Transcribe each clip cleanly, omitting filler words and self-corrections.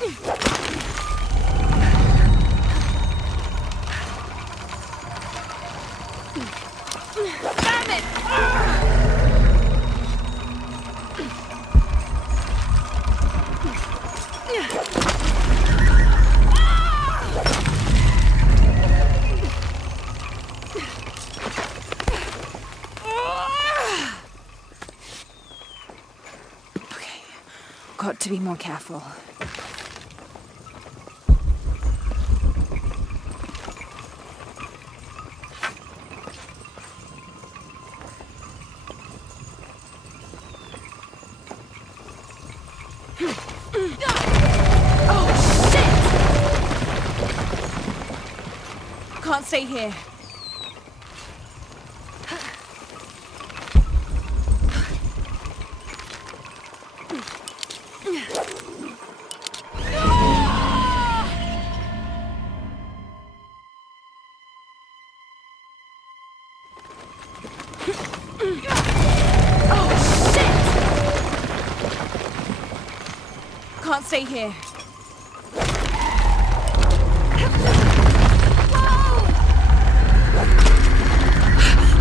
Damn it! Okay, got to be more careful. Can't stay here. Oh, shit! Can't stay here.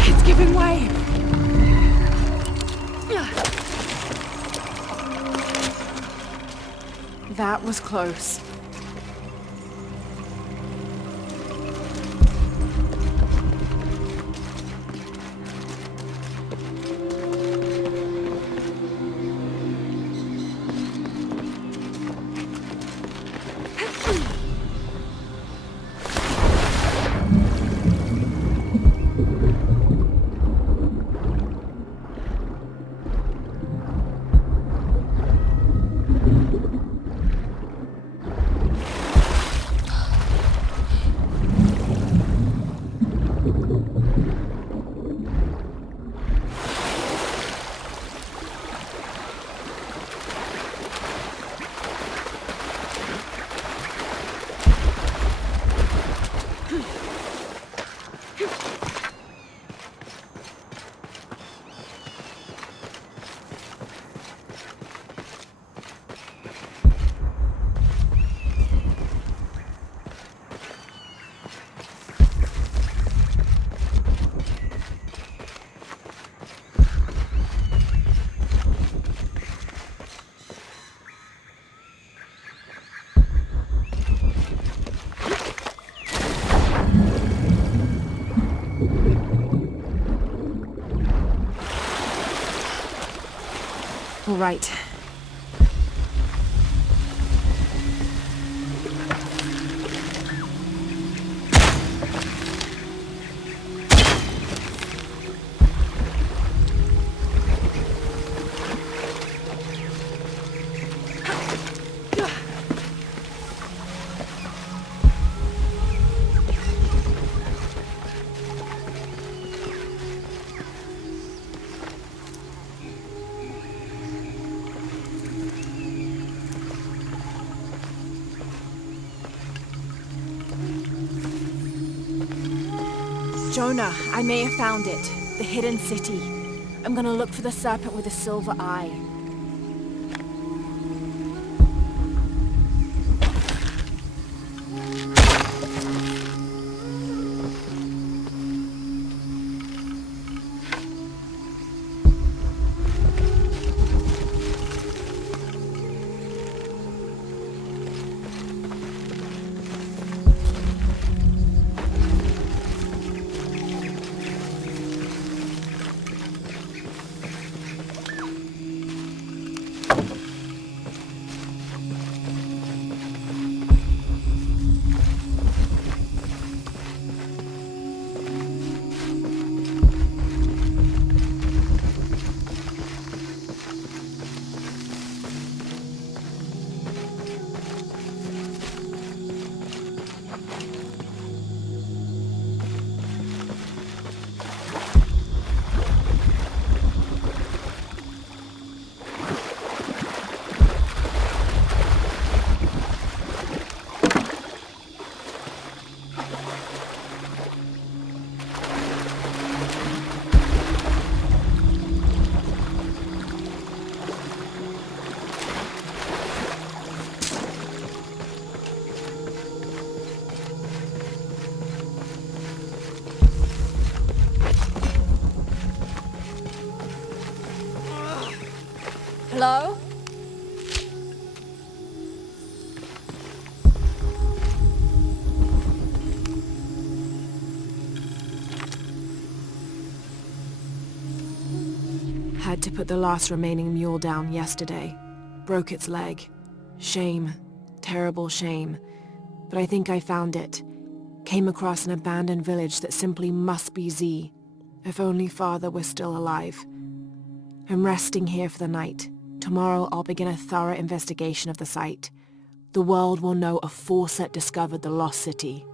It's giving way. That was close. All right. Jonah, I may have found it. The hidden city. I'm gonna look for the serpent with a silver eye. Hello? Had to put the last remaining mule down yesterday. Broke its leg. Shame. Terrible shame. But I think I found it. Came across an abandoned village that simply must be Z. If only father was still alive. I'm resting here for the night. Tomorrow I'll begin a thorough investigation of the site. The world will know a forceps discovered the lost city.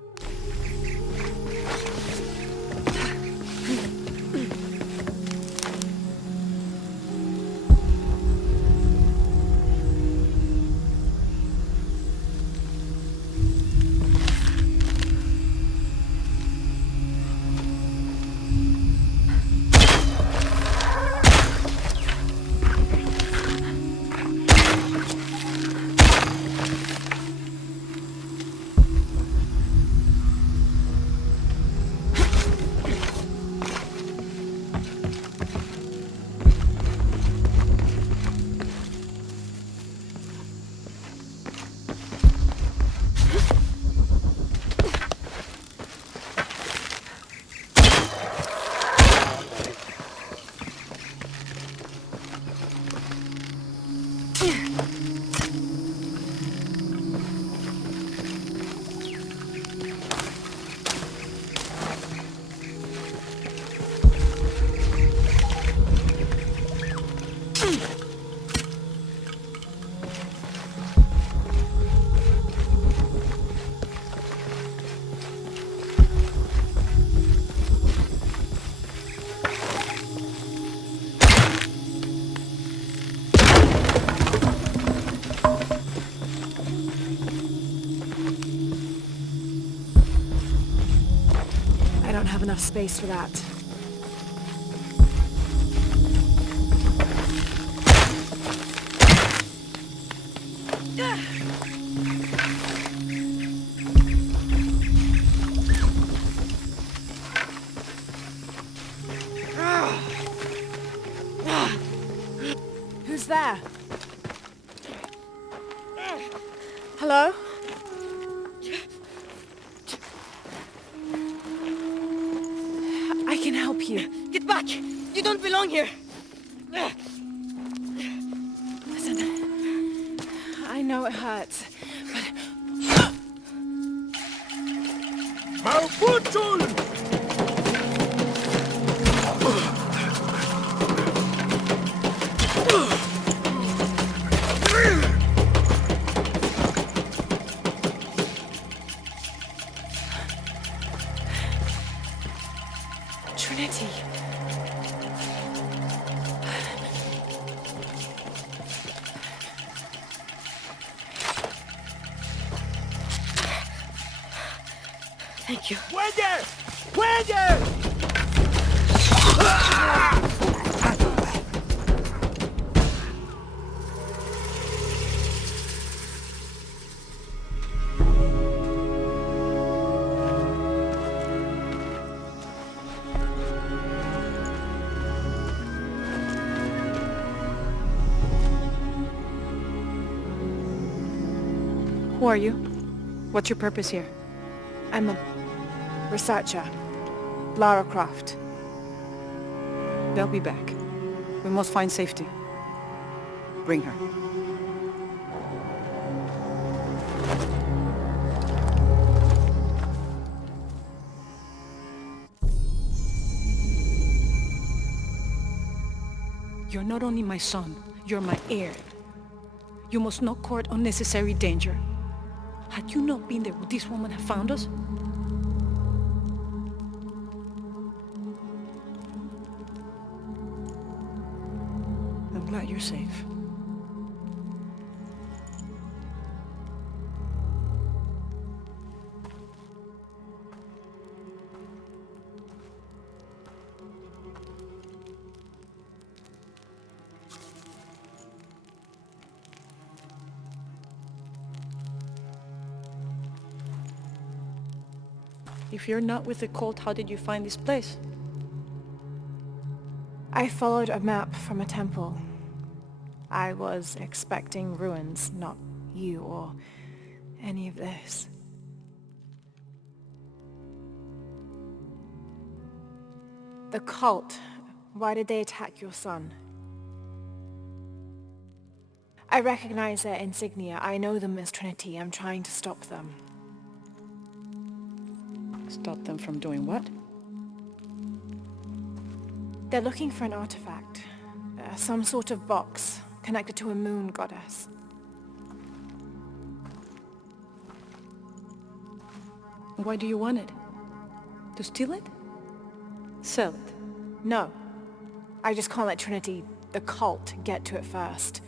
I don't have enough space for that. Who's there? Hello? I can help you. Get back! You don't belong here! Listen, I know it hurts, but... Malfuncton! Trinity. Thank you. ¡Puede! ¡Puede! Who are you? What's your purpose here? I'm a researcher. Lara Croft. They'll be back. We must find safety. Bring her. You're not only my son, you're my heir. You must not court unnecessary danger. Had you not been there, would this woman have found us? I'm glad you're safe. If you're not with the cult, how did you find this place? I followed a map from a temple. I was expecting ruins, not you or any of this. The cult. Why did they attack your son? I recognize their insignia. I know them as Trinity. I'm trying to stop them. Stop them from doing what? They're looking for an artifact. Some sort of box connected to a moon goddess. Why do you want it? To steal it? Sell it? No. I just can't let Trinity, the cult, get to it first.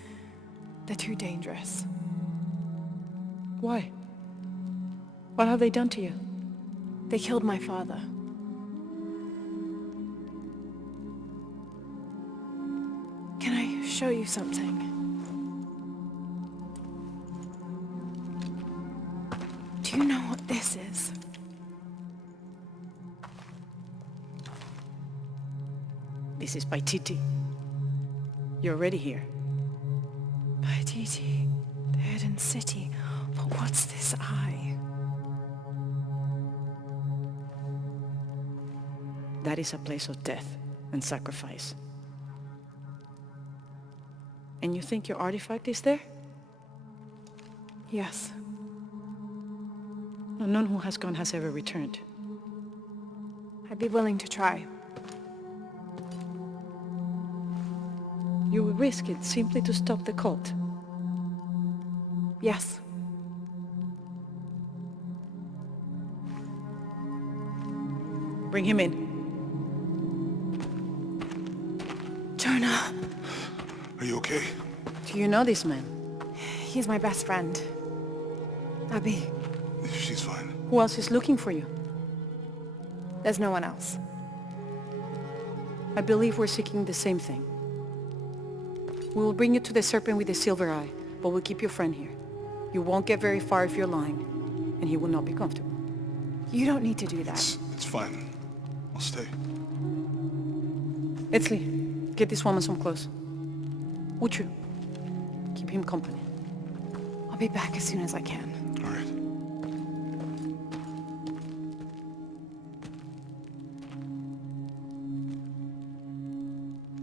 They're too dangerous. Why? What have they done to you? They killed my father. Can I show you something? Do you know what this is? This is Paititi. You're already here. Paititi, the hidden city. But what's this eye? That is a place of death and sacrifice. And you think your artifact is there? Yes. No, none who has gone has ever returned. I'd be willing to try. You would risk it simply to stop the cult. Yes. Bring him in. Jonah. Are you okay? Do you know this man? He's my best friend. Abby, She's fine. Who else is looking for you? there's no one else. I believe we're seeking the same thing. We will bring you to the serpent with the silver eye, but we'll keep your friend here. You won't get very far if you're lying, and he will not be comfortable. You don't need to do that. It's fine. I'll stay. Etzli, get this woman some clothes. Uchu, keep him company. I'll be back as soon as I can. All right.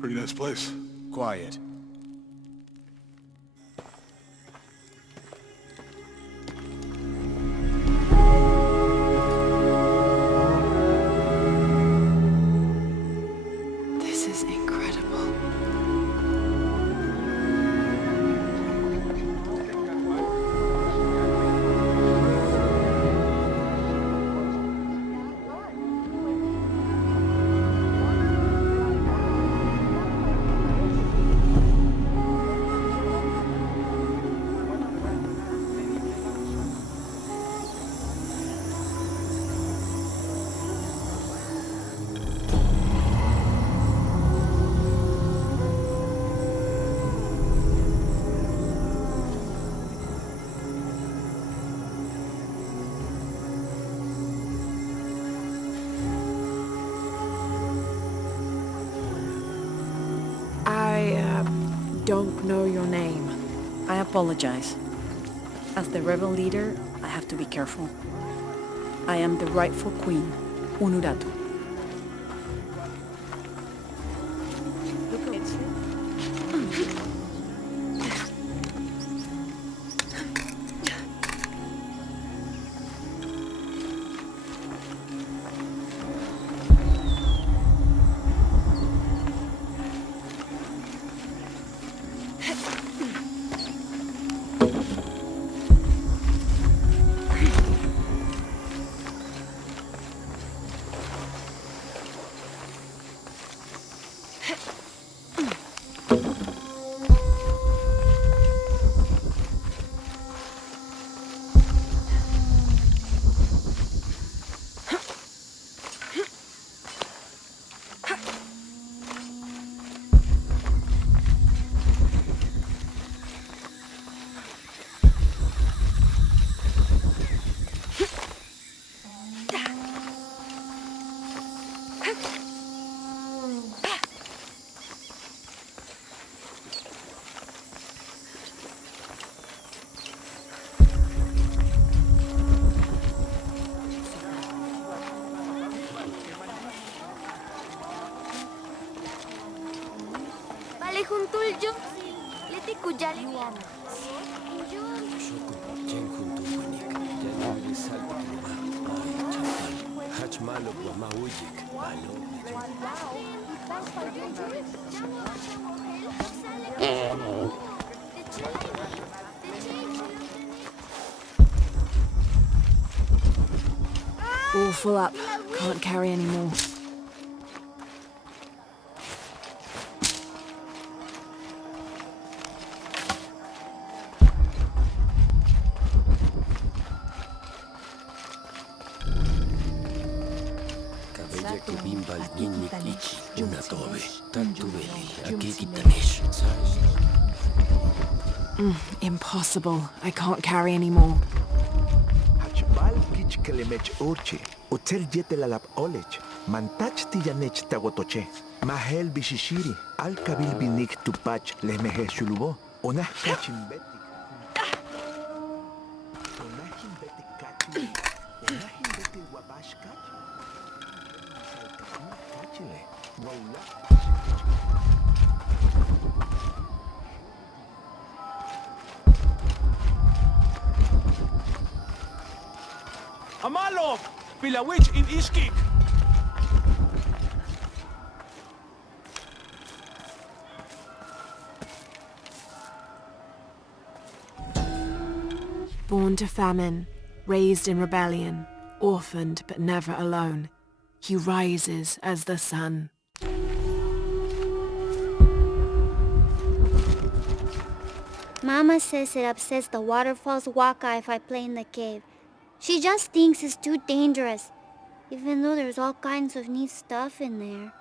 Pretty nice place. Quiet. This is incredible. I don't know your name. I apologize. As the rebel leader, I have to be careful. I am the rightful queen, Unuratu. All full up. Can't carry any more. Impossible. I can't carry any more. Hachbal kichkelemech urche, hotel yetelalap olech, mantach tiyanech tagotoche, mahel bishishiri, al kabil binik tupach lemehe shulubo, onah kachimbetik. Onahimbetik kachi, onahimbetik wabash kachi. Kachile, wala. Amalo! Pilawich in Iskik! Born to famine, raised in rebellion, orphaned but never alone, he rises as the sun. Mama says it upsets the waterfall's waka if I play in the cave. She just thinks it's too dangerous, even though there's all kinds of neat stuff in there.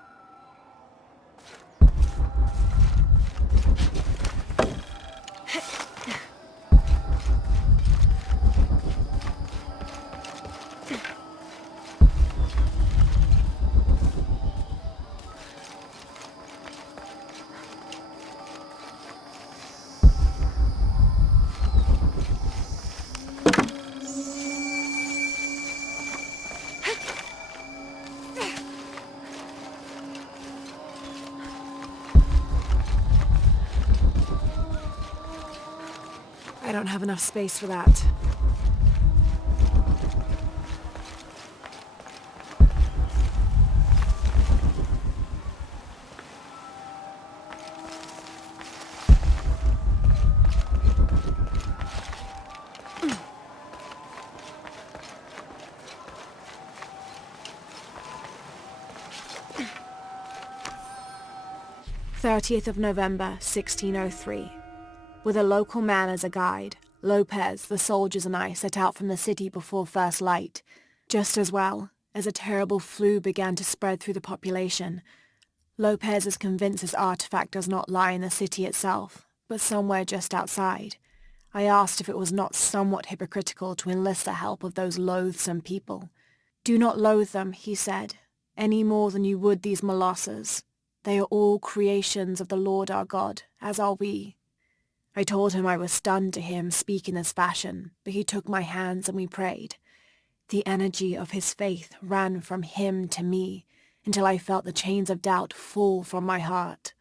I don't have enough space for that. "30th of November, 1603. With a local man as a guide, Lopez, the soldiers and I set out from the city before first light. Just as well, as a terrible flu began to spread through the population. Lopez is convinced his artifact does not lie in the city itself, but somewhere just outside. I asked if it was not somewhat hypocritical to enlist the help of those loathsome people. Do not loathe them, he said, any more than you would these molosses. They are all creations of the Lord our God, as are we. I told him I was stunned to hear him speak in this fashion, but he took my hands and we prayed. The energy of his faith ran from him to me, until I felt the chains of doubt fall from my heart.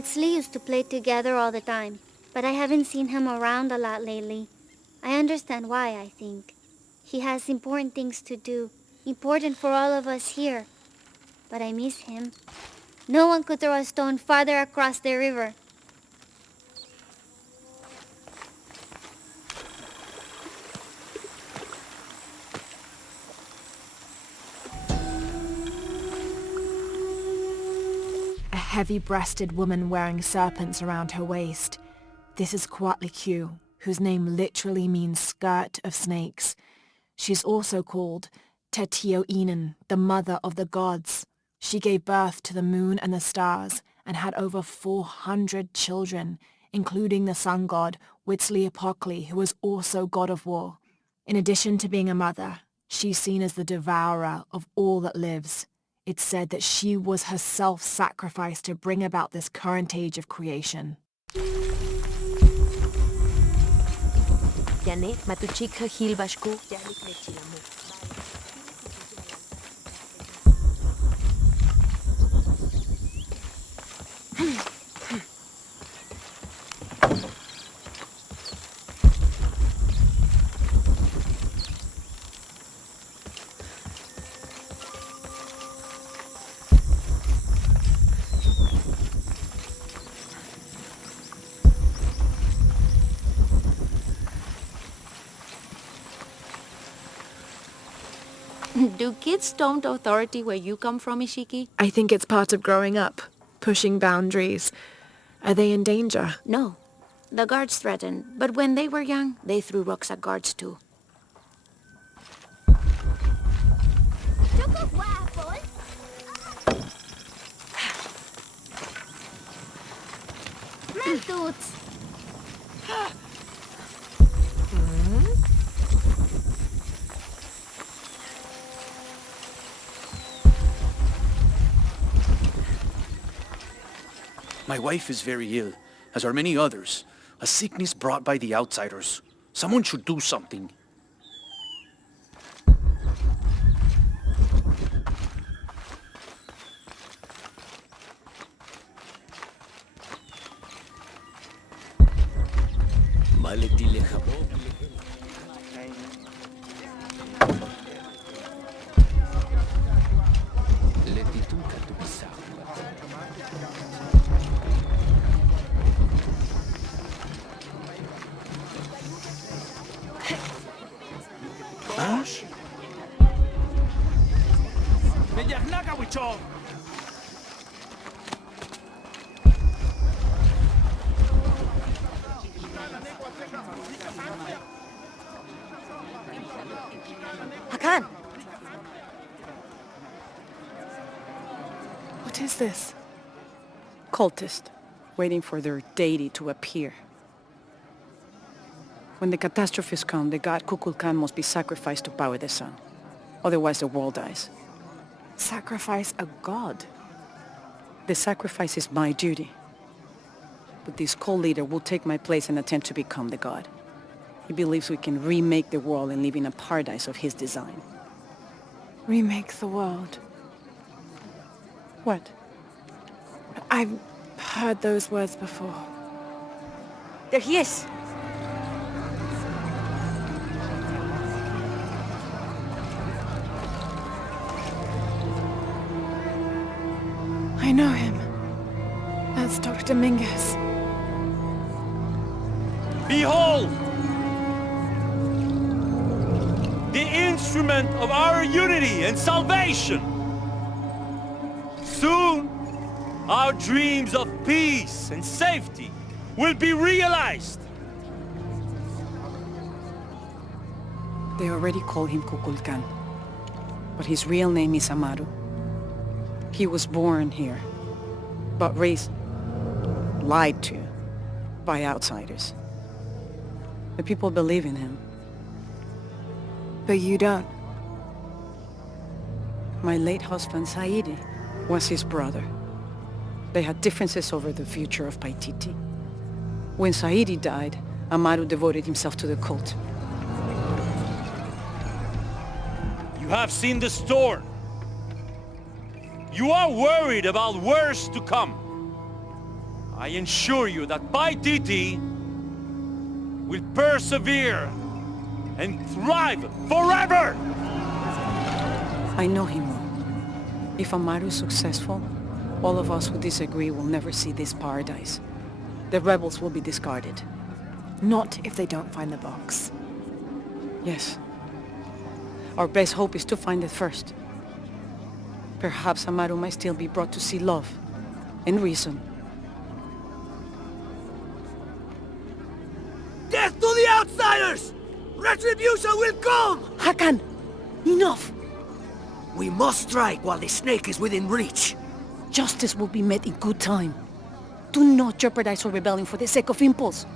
Metzli used to play together all the time, but I haven't seen him around a lot lately. I understand why, I think. He has important things to do, important for all of us here. But I miss him. No one could throw a stone farther across the river. A heavy-breasted woman wearing serpents around her waist. This is Kuatlikyu, whose name literally means skirt of snakes. She's also called Tetioinen, the mother of the gods. She gave birth to the moon and the stars and had over 400 children, including the sun god Huitzilopochtli, who was also god of war. In addition to being a mother, she's seen as the devourer of all that lives. It's said that she was herself sacrificed to bring about this current age of creation. Do kids storm the authority where you come from, Ishiki? I think it's part of growing up, pushing boundaries. Are they in danger? No. The guards threatened, but when they were young, they threw rocks at guards too. Mentoots! My wife is very ill, as are many others. A sickness brought by the outsiders. Someone should do something. Hakan! What is this? Cultist, waiting for their deity to appear. When the catastrophes come, the god Kukulkan must be sacrificed to power the sun. Otherwise the world dies. Sacrifice a god? The sacrifice is my duty. But this cult leader will take my place and attempt to become the god. He believes we can remake the world and live in a paradise of his design. Remake the world. What? I've heard those words before. There he is! I know him. That's Dr. Mingus. Behold! The instrument of our unity and salvation! Soon, our dreams of peace and safety will be realized! They already call him Kukulkan, but his real name is Amaru. He was born here, but raised, lied to, by outsiders. The people believe in him. But you don't. My late husband, Saidi, was his brother. They had differences over the future of Paititi. When Saidi died, Amaru devoted himself to the cult. You have seen the storm. You are worried about worse to come. I ensure you that Paititi will persevere and thrive forever! I know he will. If Amaru is successful, all of us who disagree will never see this paradise. The rebels will be discarded. Not if they don't find the box. Yes. Our best hope is to find it first. Perhaps Amaru might still be brought to see love and reason. Death to the outsiders! Retribution will come! Hakan! Enough! We must strike while the snake is within reach. Justice will be met in good time. Do not jeopardize our rebellion for the sake of impulse.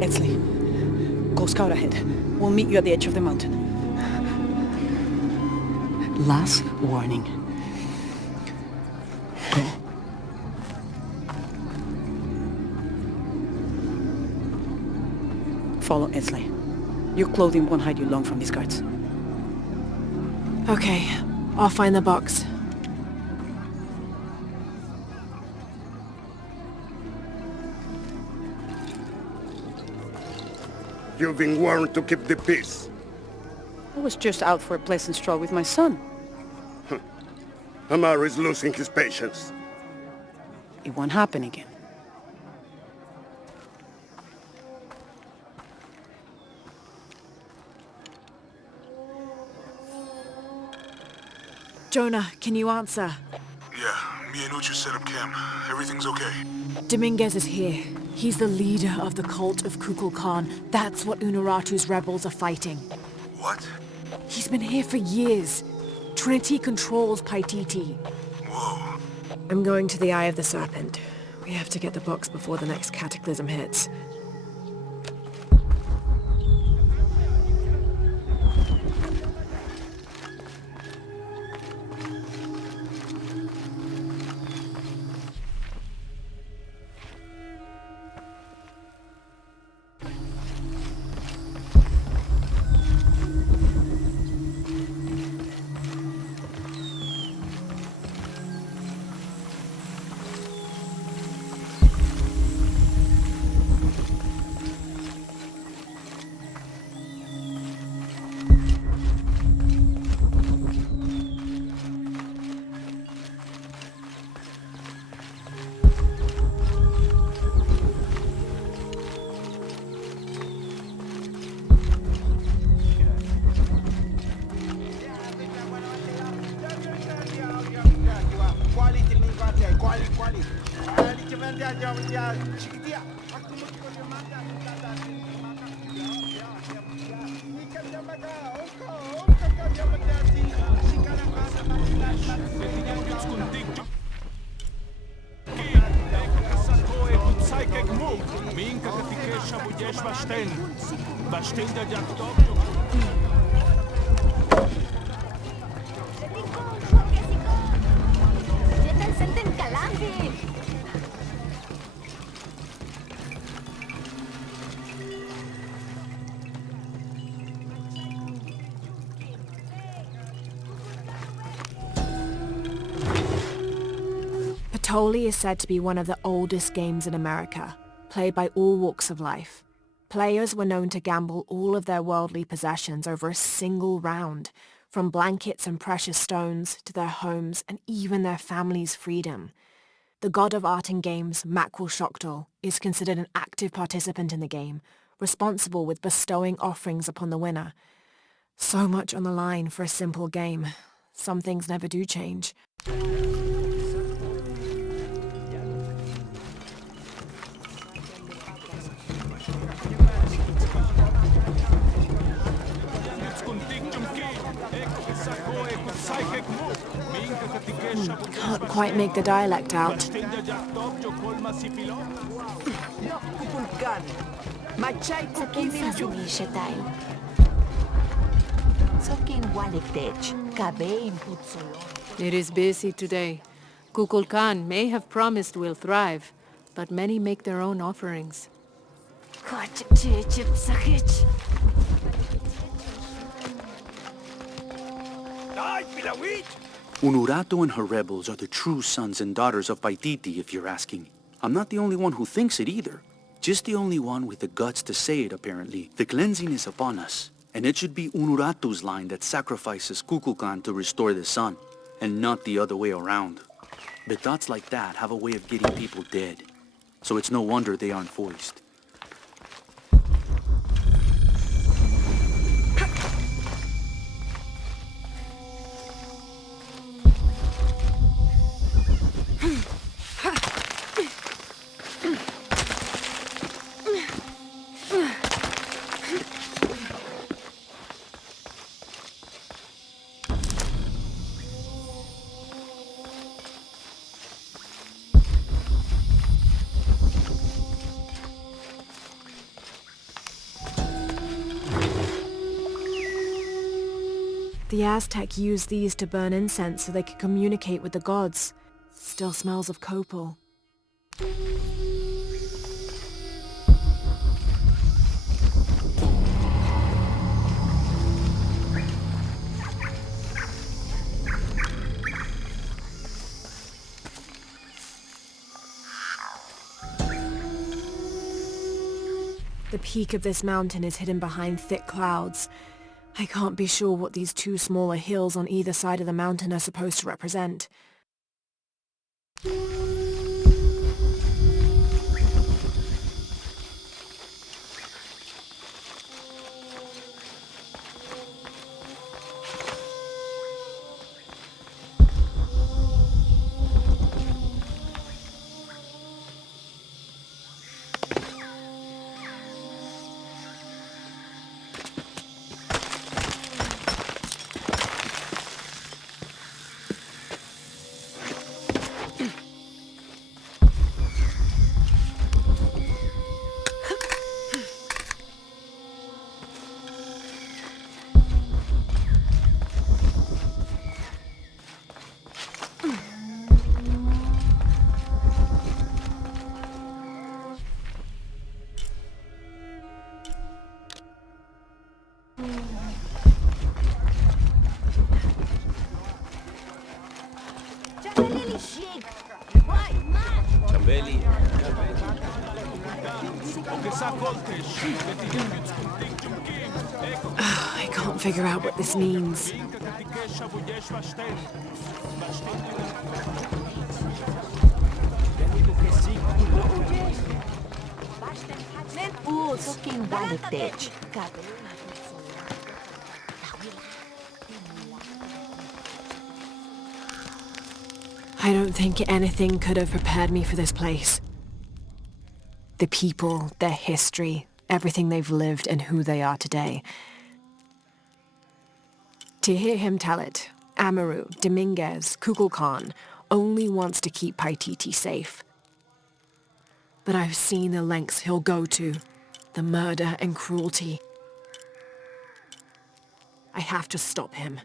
Etzli, go scout ahead. We'll meet you at the edge of the mountain. Last warning. Go. Follow Etzli. Your clothing won't hide you long from these guards. Okay, I'll find the box. You've been warned to keep the peace. I was just out for a pleasant stroll with my son. Amaru is losing his patience. It won't happen again. Jonah, can you answer? Yeah, me and Uchu set up camp. Everything's okay. Dominguez is here. He's the leader of the cult of Kukulkan. That's what Unuratu's rebels are fighting. What? He's been here for years. Trinity controls Paititi. Whoa. I'm going to the Eye of the Serpent. We have to get the box before the next cataclysm hits. Patoli is said to be one of the oldest games in America, played by all walks of life. Players were known to gamble all of their worldly possessions over a single round, from blankets and precious stones to their homes and even their family's freedom. The god of art and games, Makwul Shoktol, is considered an active participant in the game, responsible with bestowing offerings upon the winner. So much on the line for a simple game. Some things never do change. Can't quite make the dialect out. It is busy today. Kukulkan may have promised we'll thrive, but many make their own offerings. Unurato and her rebels are the true sons and daughters of Paititi, if you're asking. I'm not the only one who thinks it either. Just the only one with the guts to say it, apparently. The cleansing is upon us, and it should be Unuratu's line that sacrifices Kukulkan to restore the sun, and not the other way around. But thoughts like that have a way of getting people dead, so it's no wonder they aren't voiced. The Aztec used these to burn incense so they could communicate with the gods. Still smells of copal. The peak of this mountain is hidden behind thick clouds. I can't be sure what these two smaller hills on either side of the mountain are supposed to represent. I can't figure out what this means. I don't think anything could have prepared me for this place. The people, their history, everything they've lived and who they are today. To hear him tell it, Amaru, Dominguez, Kukulkan only wants to keep Paititi safe. But I've seen the lengths he'll go to, the murder and cruelty. I have to stop him.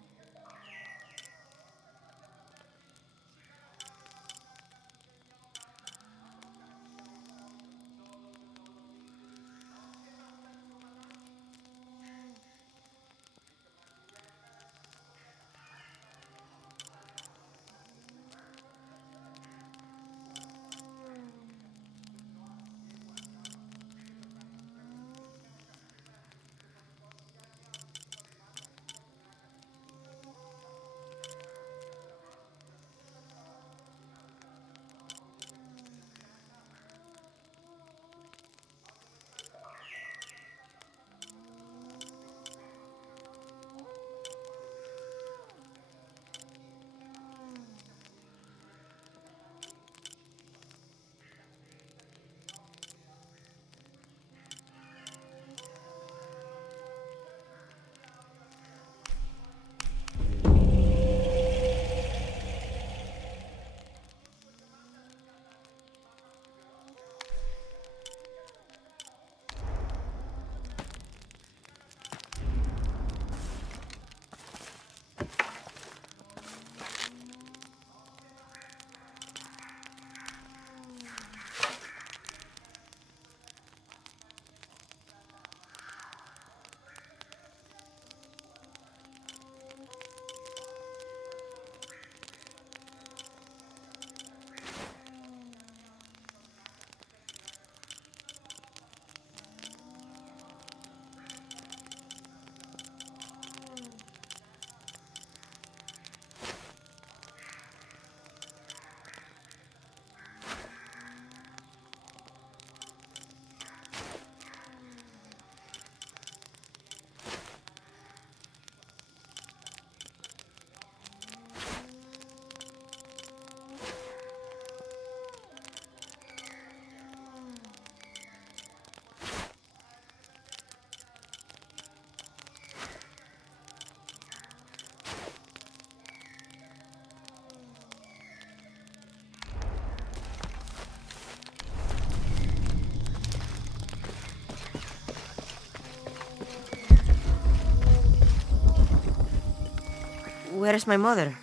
Where is my mother?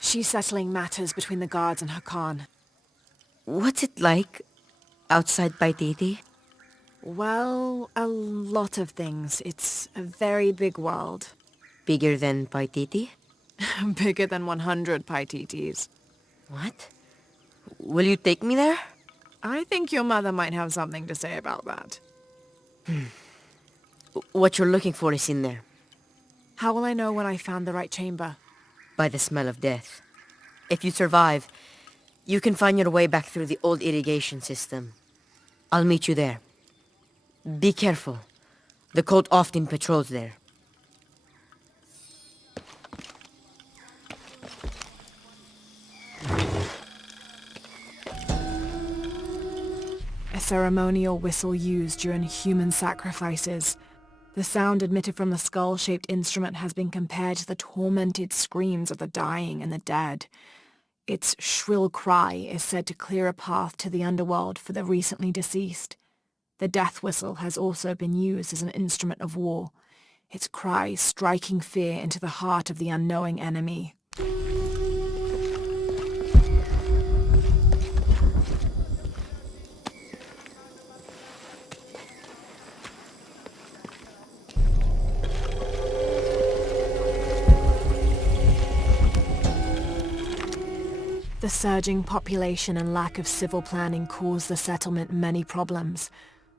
She's settling matters between the guards and her Khan. What's it like outside Paititi? Well, a lot of things. It's a very big world. Bigger than Paititi? Bigger than 100 Paititis. What? Will you take me there? I think your mother might have something to say about that. What you're looking for is in there. How will I know when I found the right chamber? By the smell of death. If you survive, you can find your way back through the old irrigation system. I'll meet you there. Be careful. The cult often patrols there. A ceremonial whistle used during human sacrifices. The sound emitted from the skull-shaped instrument has been compared to the tormented screams of the dying and the dead. Its shrill cry is said to clear a path to the underworld for the recently deceased. The death whistle has also been used as an instrument of war, its cry striking fear into the heart of the unknowing enemy. The surging population and lack of civil planning caused the settlement many problems.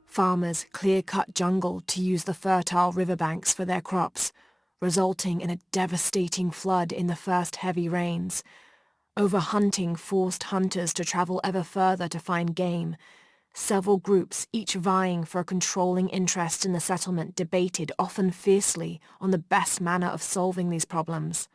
Farmers clear-cut jungle to use the fertile riverbanks for their crops, resulting in a devastating flood in the first heavy rains. Overhunting forced hunters to travel ever further to find game. Several groups, each vying for a controlling interest in the settlement, debated, often fiercely, on the best manner of solving these problems.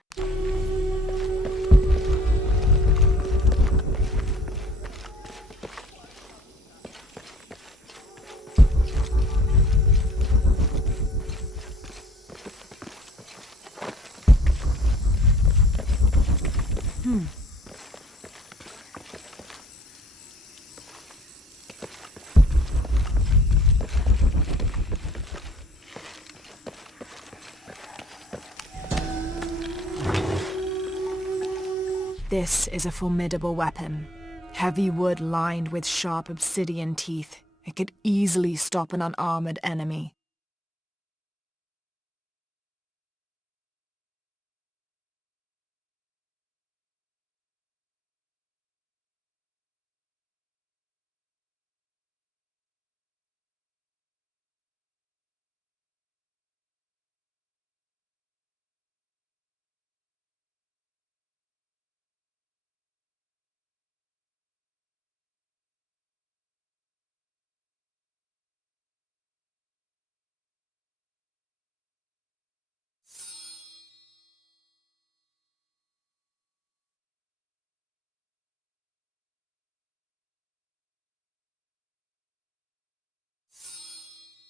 This is a formidable weapon. Heavy wood lined with sharp obsidian teeth. It could easily stop an unarmored enemy.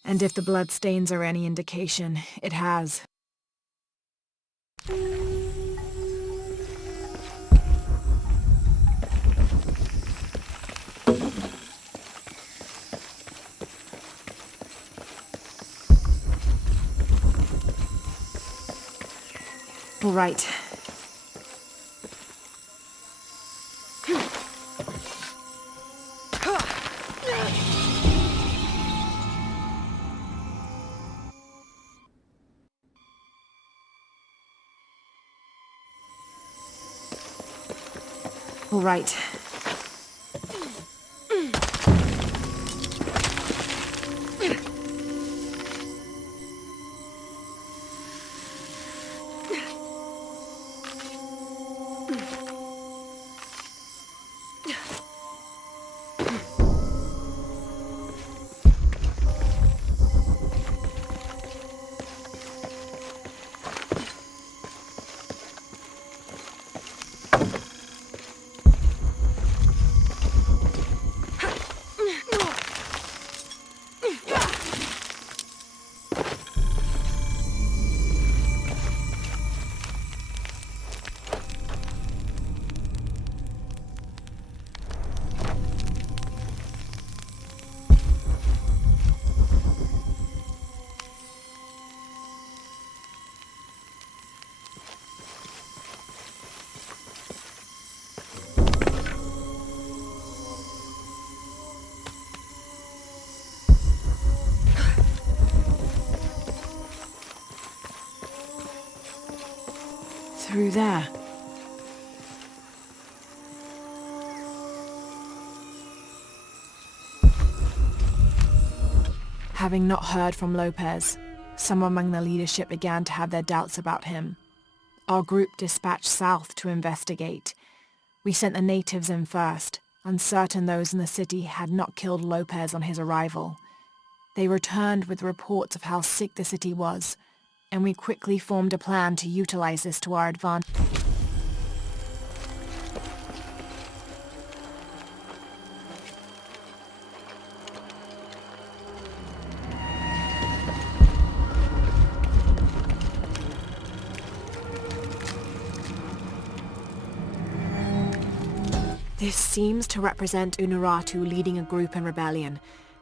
And if the bloodstains are any indication, it has. All right. All right. Through there. Having not heard from Lopez, some among the leadership began to have their doubts about him. Our group dispatched south to investigate. We sent the natives in first, uncertain those in the city had not killed Lopez on his arrival. They returned with reports of how sick the city was, and we quickly formed a plan to utilize this to our advantage. This seems to represent Unuratu leading a group in rebellion.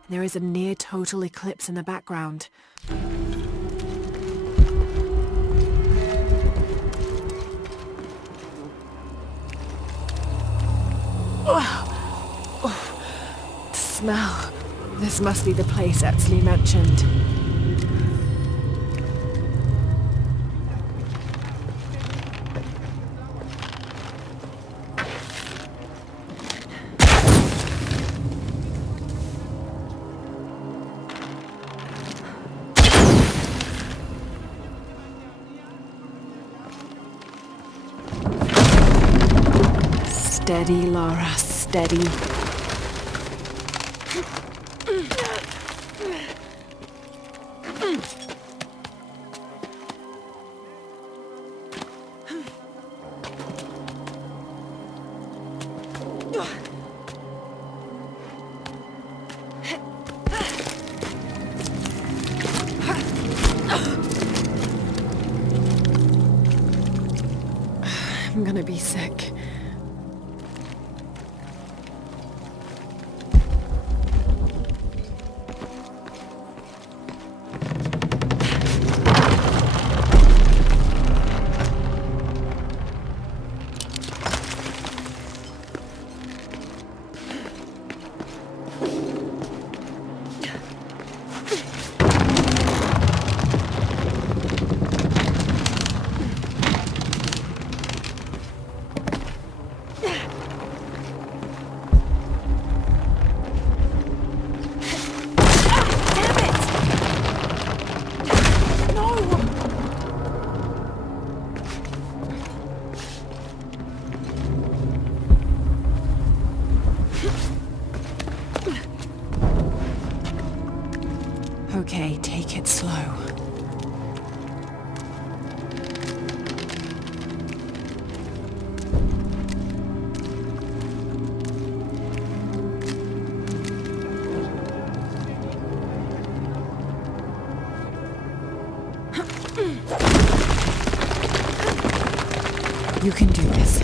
There is a near-total eclipse in the background. The smell. This must be the place Etsley mentioned. Steady, Lara, steady. I'm gonna be sick. Okay, take it slow. You can do this.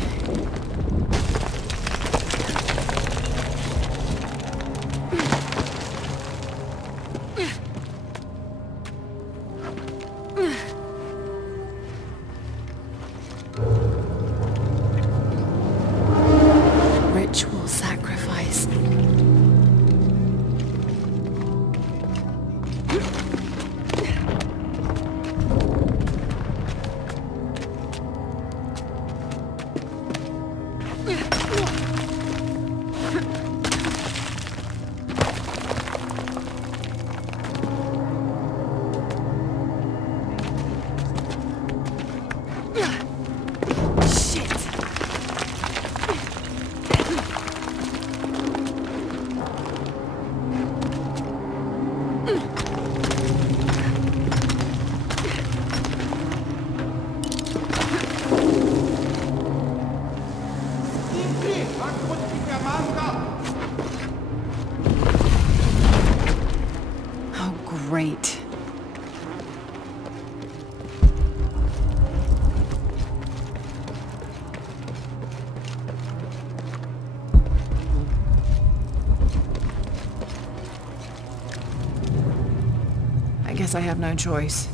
Ritual sacrifice. Oh, great. I guess I have no choice.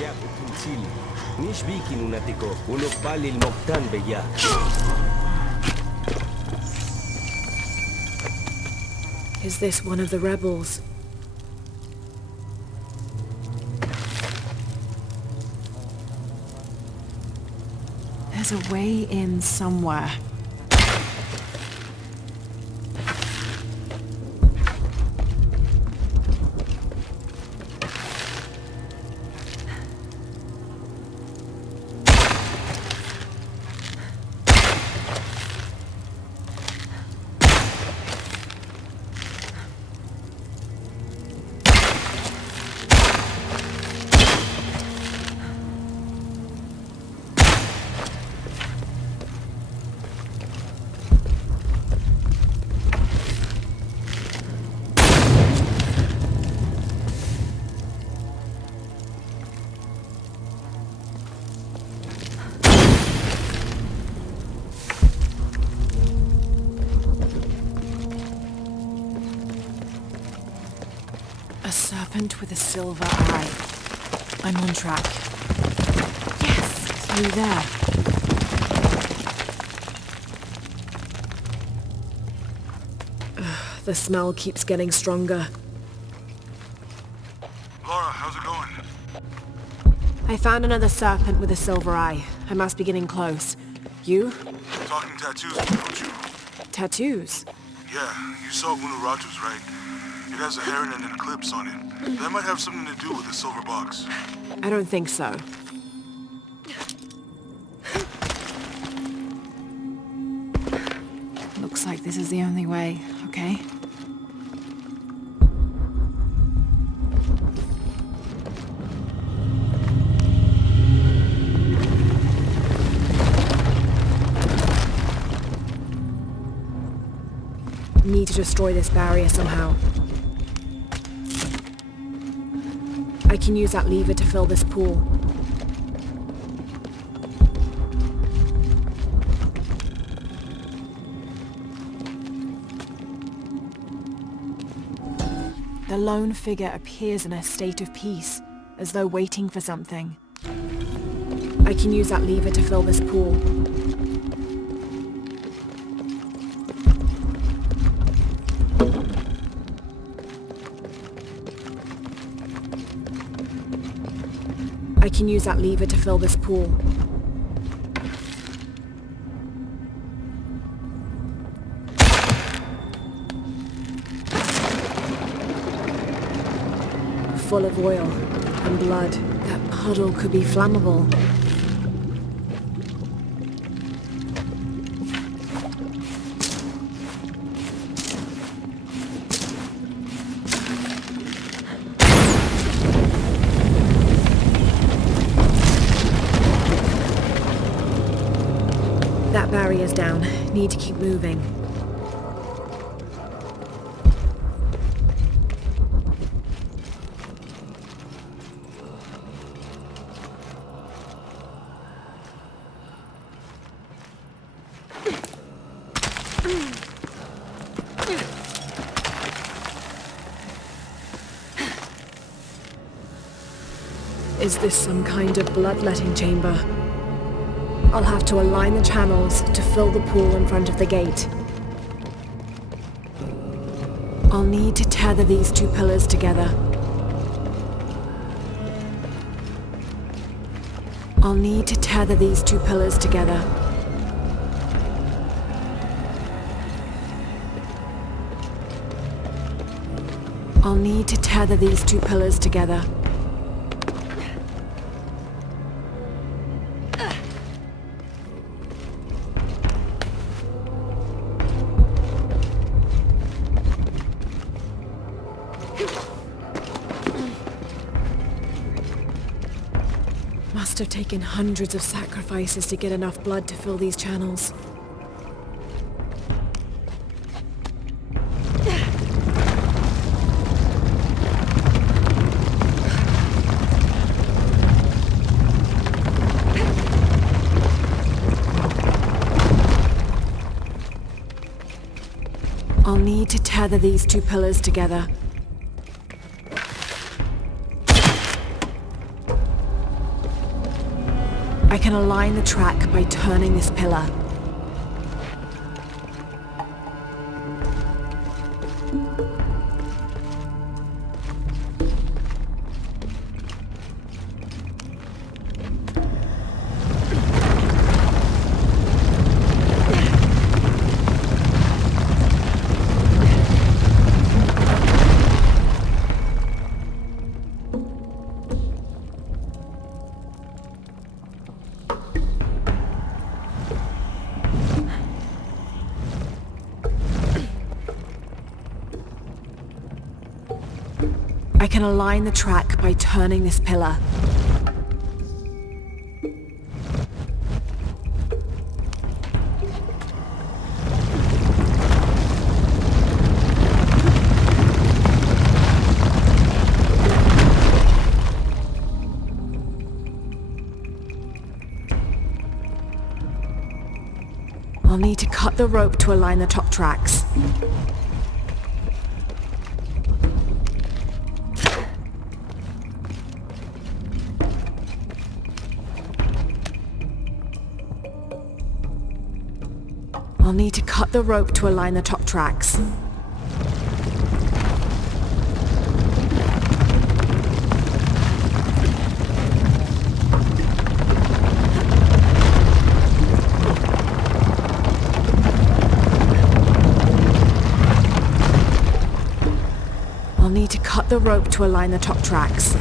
ya utunsil. Nishbikin unatiko, unopalil moktan beya. Is this one of the rebels? There's a way in somewhere. A serpent with a silver eye. I'm on track. Yes, through there. The smell keeps getting stronger. Lara, how's it going? I found another serpent with a silver eye. I must be getting close. You? Talking tattoos, don't you? Tattoos? Yeah, you saw Unuratu's, right? It has a heron and an eclipse on it. That might have something to do with the silver box. I don't think so. Looks like this is the only way, okay? Need to destroy this barrier somehow. I can use that lever to fill this pool. The lone figure appears in a state of peace, as though waiting for something. I can use that lever to fill this pool. I can use that lever to fill this pool. Full of oil and blood. That puddle could be flammable. That barrier's down. Need to keep moving. Is this some kind of bloodletting chamber? I'll have to align the channels to fill the pool in front of the gate. I'll need to tether these two pillars together. I'll need to tether these two pillars together. I'll need to tether these two pillars together. Must have taken hundreds of sacrifices to get enough blood to fill these channels. I'll need to tether these two pillars together. I can align the track by turning this pillar. I can align the track by turning this pillar. I'll need to cut the rope to align the top tracks. I'll need to cut the rope to align the top tracks. I'll need to cut the rope to align the top tracks.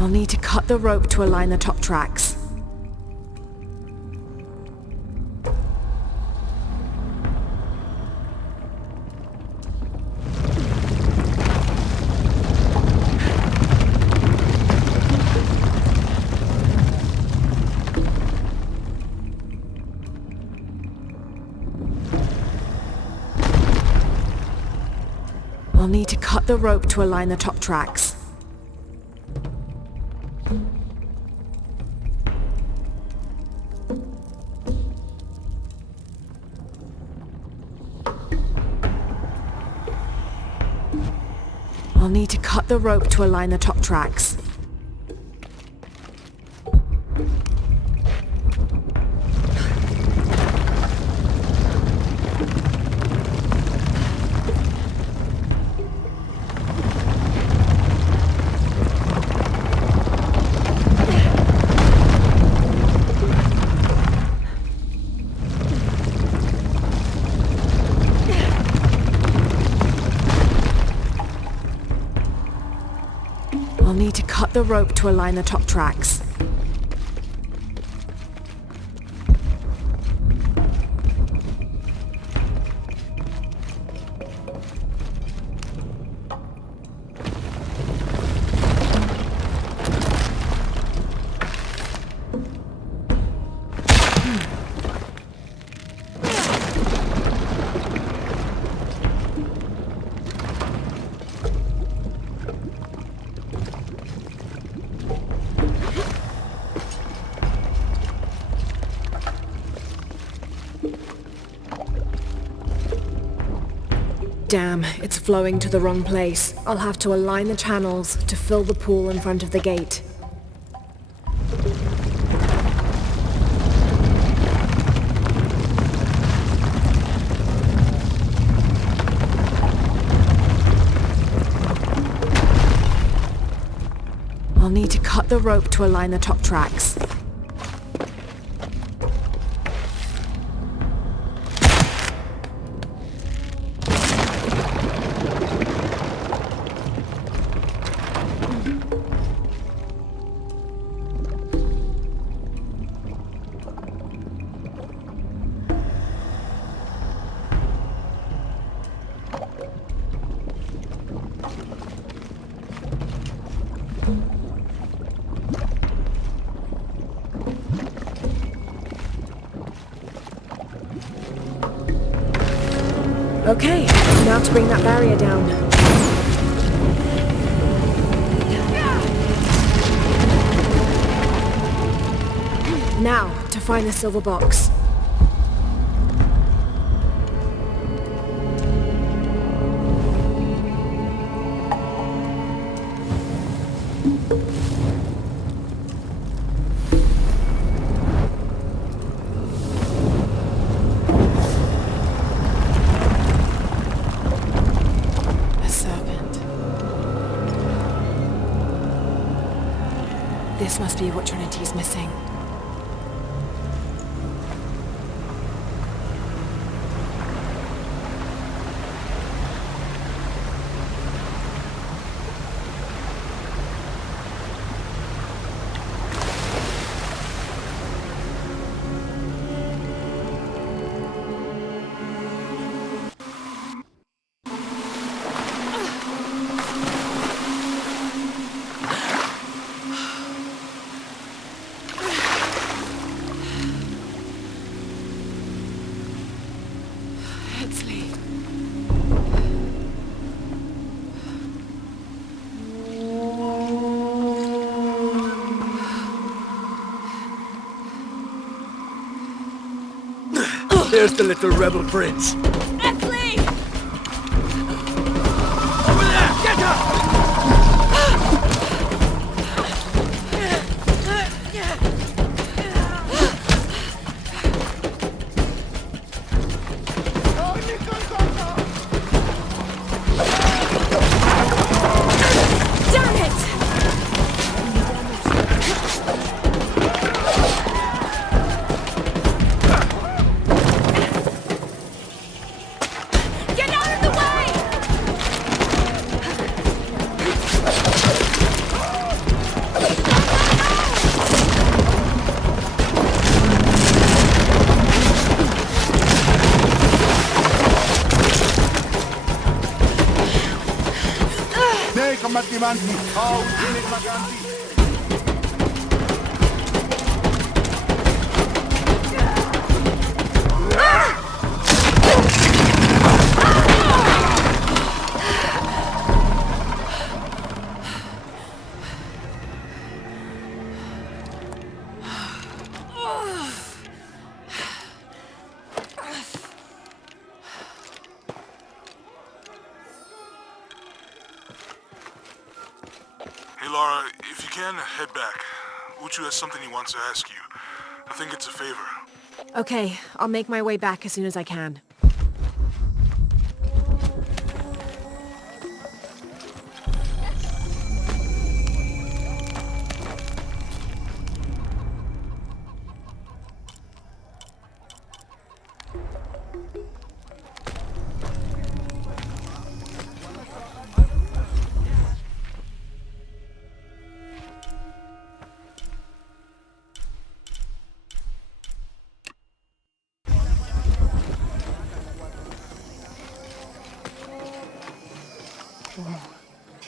I'll need to cut the rope to align the top tracks. I'll need to cut the rope to align the top tracks. I'll need to cut the rope to align the top tracks. I'll need to cut the rope to align the top tracks. Damn, it's flowing to the wrong place. I'll have to align the channels to fill the pool in front of the gate. I'll need to cut the rope to align the top tracks. Okay, now to bring that barrier down. Now, to find the silver box. A serpent. This must be what Trinity's missing. There's the little rebel prince. Esley! Over there! Get her! Damn it! Get out of the way! Teka mattivanti, auttine maganti. Hey Lara, if you can, head back. Uchu has something he wants to ask you. I think it's a favor. Okay, I'll make my way back as soon as I can.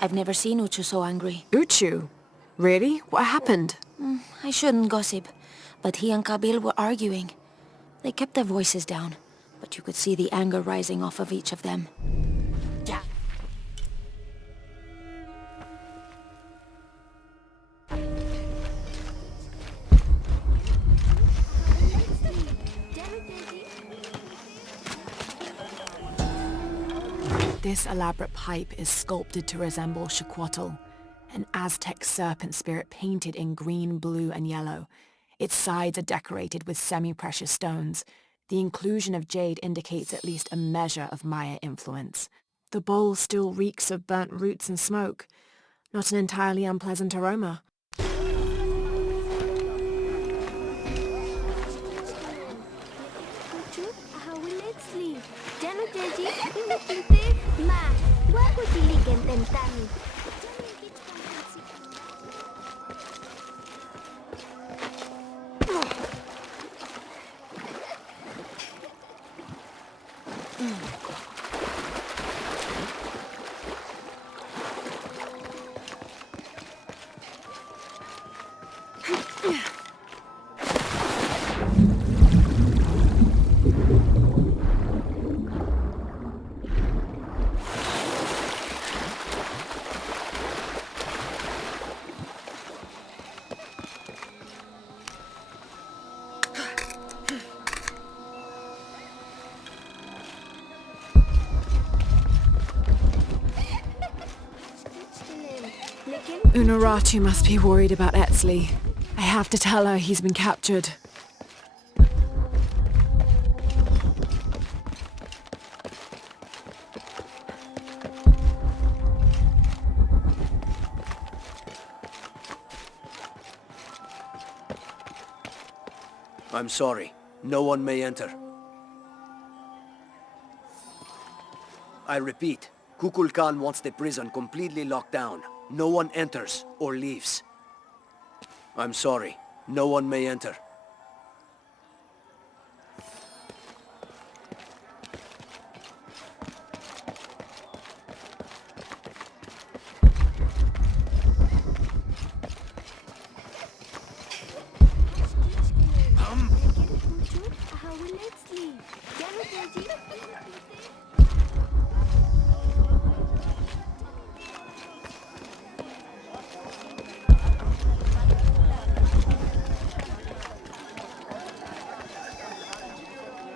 I've never seen Uchu so angry. Uchu? Really? What happened? I shouldn't gossip, but he and Kabil were arguing. They kept their voices down, but you could see the anger rising off of each of them. Yeah. This elaborate pipe is sculpted to resemble Xicuatl, an Aztec serpent spirit painted in green, blue, and yellow. Its sides are decorated with semi-precious stones. The inclusion of jade indicates at least a measure of Maya influence. The bowl still reeks of burnt roots and smoke. Not an entirely unpleasant aroma. Unuratu must be worried about Etzli. I have to tell her he's been captured. I'm sorry. No one may enter. I repeat, Kukulkan wants the prison completely locked down. No one enters or leaves. I'm sorry. No one may enter.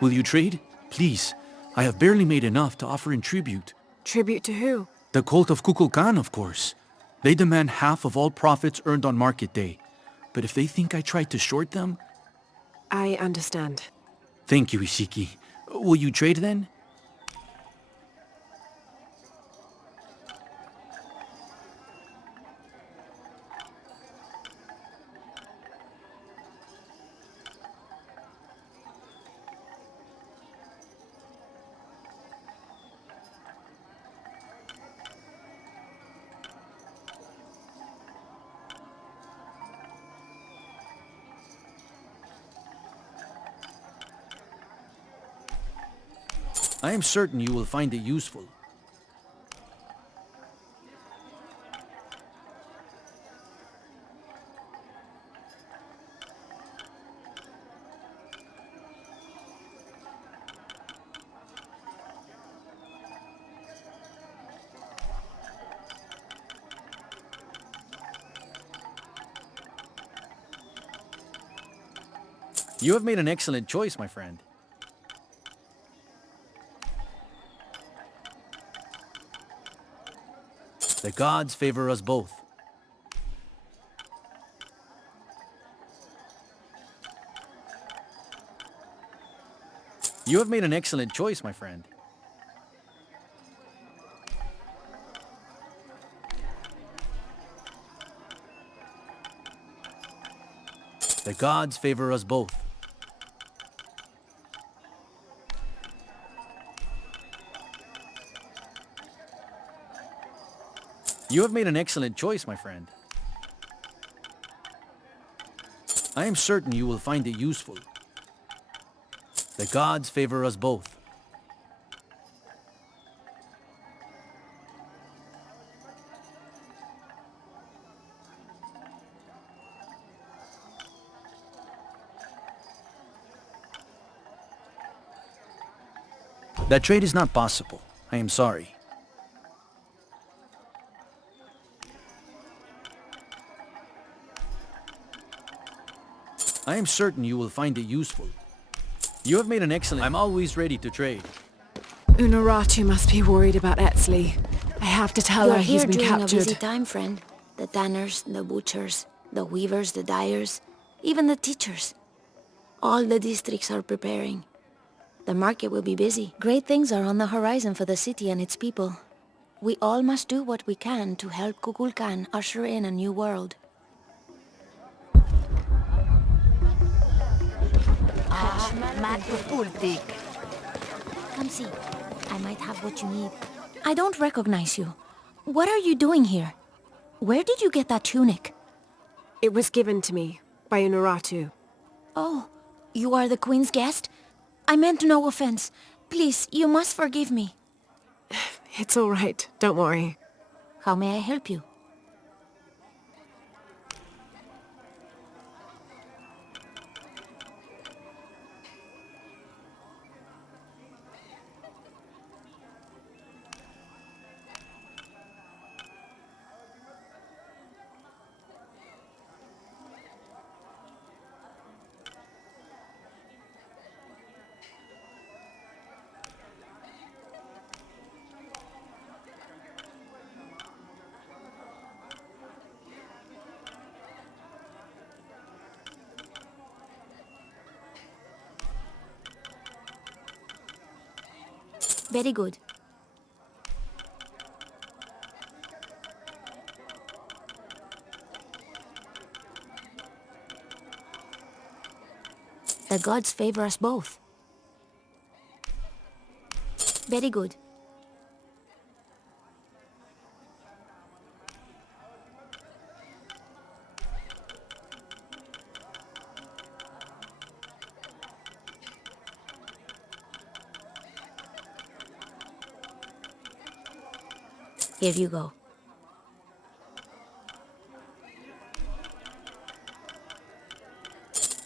Will you trade? Please. I have barely made enough to offer in tribute. Tribute to who? The cult of Kukulkan, of course. They demand half of all profits earned on market day. But if they think I tried to short them... I understand. Thank you, Ishiki. Will you trade then? I am certain you will find it useful. You have made an excellent choice, my friend. The gods favor us both. You have made an excellent choice, my friend. The gods favor us both. You have made an excellent choice, my friend. I am certain you will find it useful. The gods favor us both. That trade is not possible. I am sorry. I am certain you will find it useful. You have made an excellent... I'm always ready to trade. Unuratu must be worried about Etzli. I have to tell her he's been You're here during captured. a busy time, friend. The tanners, the butchers, the weavers, the dyers, even the teachers. All the districts are preparing. The market will be busy. Great things are on the horizon for the city and its people. We all must do what we can to help Kukulkan usher in a new world. Come see. I might have what you need. I don't recognize you. What are you doing here? Where did you get that tunic? It was given to me by Unuratu. Oh, you are the Queen's guest? I meant no offense. Please, you must forgive me. It's all right. Don't worry. How may I help you? Very good. The gods favor us both. Very good. Here you go.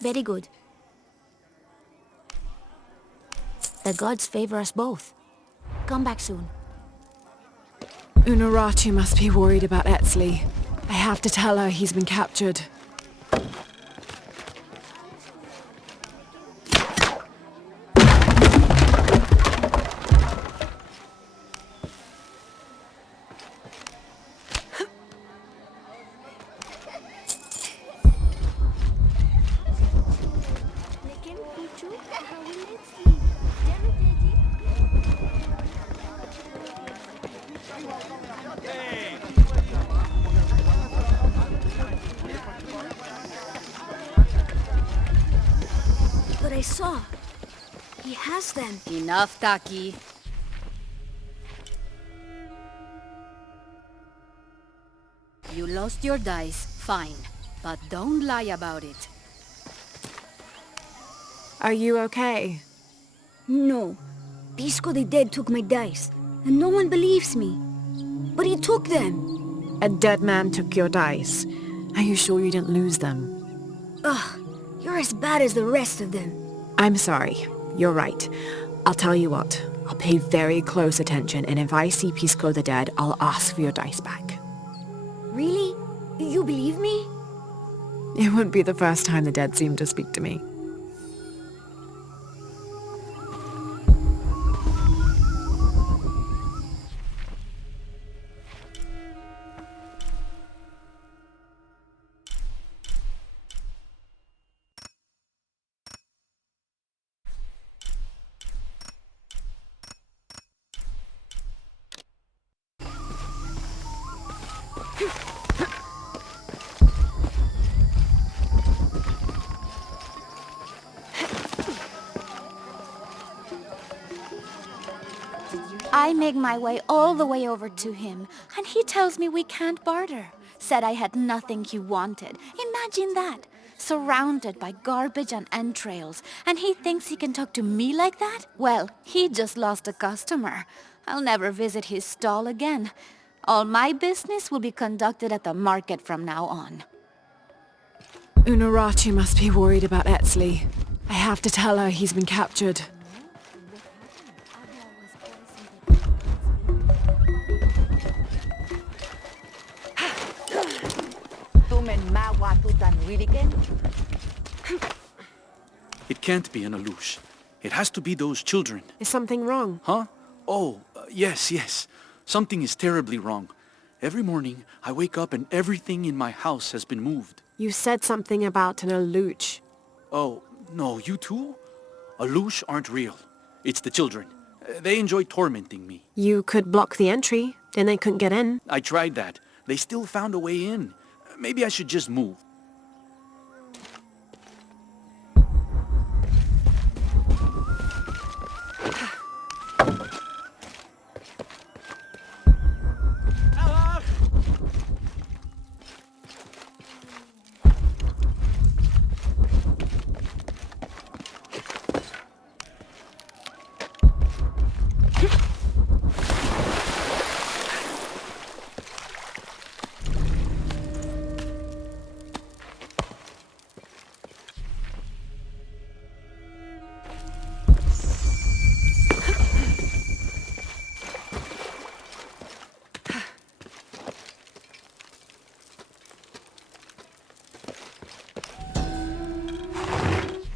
Very good. The gods favor us both. Come back soon. Unuratu must be worried about Etzli. I have to tell her he's been captured. But I saw. He has them. Enough, Taki. You lost your dice, fine. But don't lie about it. Are you okay? No. Pisco the Dead took my dice, and no one believes me. But he took them. A dead man took your dice. Are you sure you didn't lose them? Ugh, you're as bad as the rest of them. I'm sorry. You're right. I'll tell you what. I'll pay very close attention, and if I see Pisco the Dead, I'll ask for your dice back. Really? You believe me? It wouldn't be the first time the dead seemed to speak to me. I make my way all the way over to him, and he tells me we can't barter. Said I had nothing he wanted. Imagine that. Surrounded by garbage and entrails, and he thinks he can talk to me like that? Well, he just lost a customer. I'll never visit his stall again. All my business will be conducted at the market from now on. Unuratu must be worried about Etzli. I have to tell her he's been captured. It can't be an Alush. It has to be those children. Is something wrong? Huh? Oh, yes. Something is terribly wrong. Every morning, I wake up and everything in my house has been moved. You said something about an Alush. Oh, no, you too? Alush aren't real. It's the children. They enjoy tormenting me. You could block the entry, then they couldn't get in. I tried that. They still found a way in. Maybe I should just move.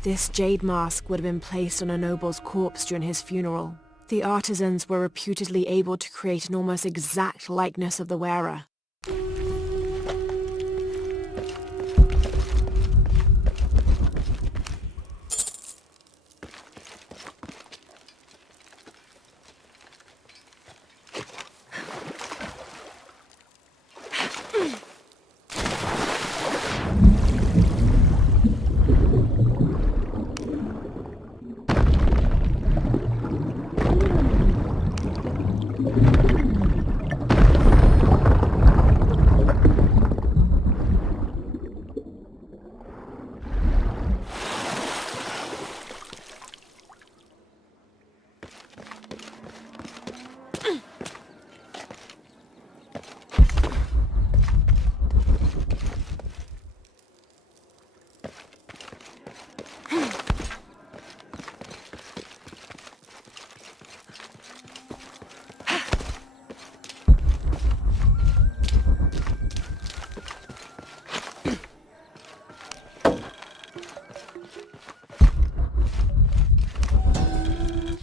This jade mask would have been placed on a noble's corpse during his funeral. The artisans were reputedly able to create an almost exact likeness of the wearer.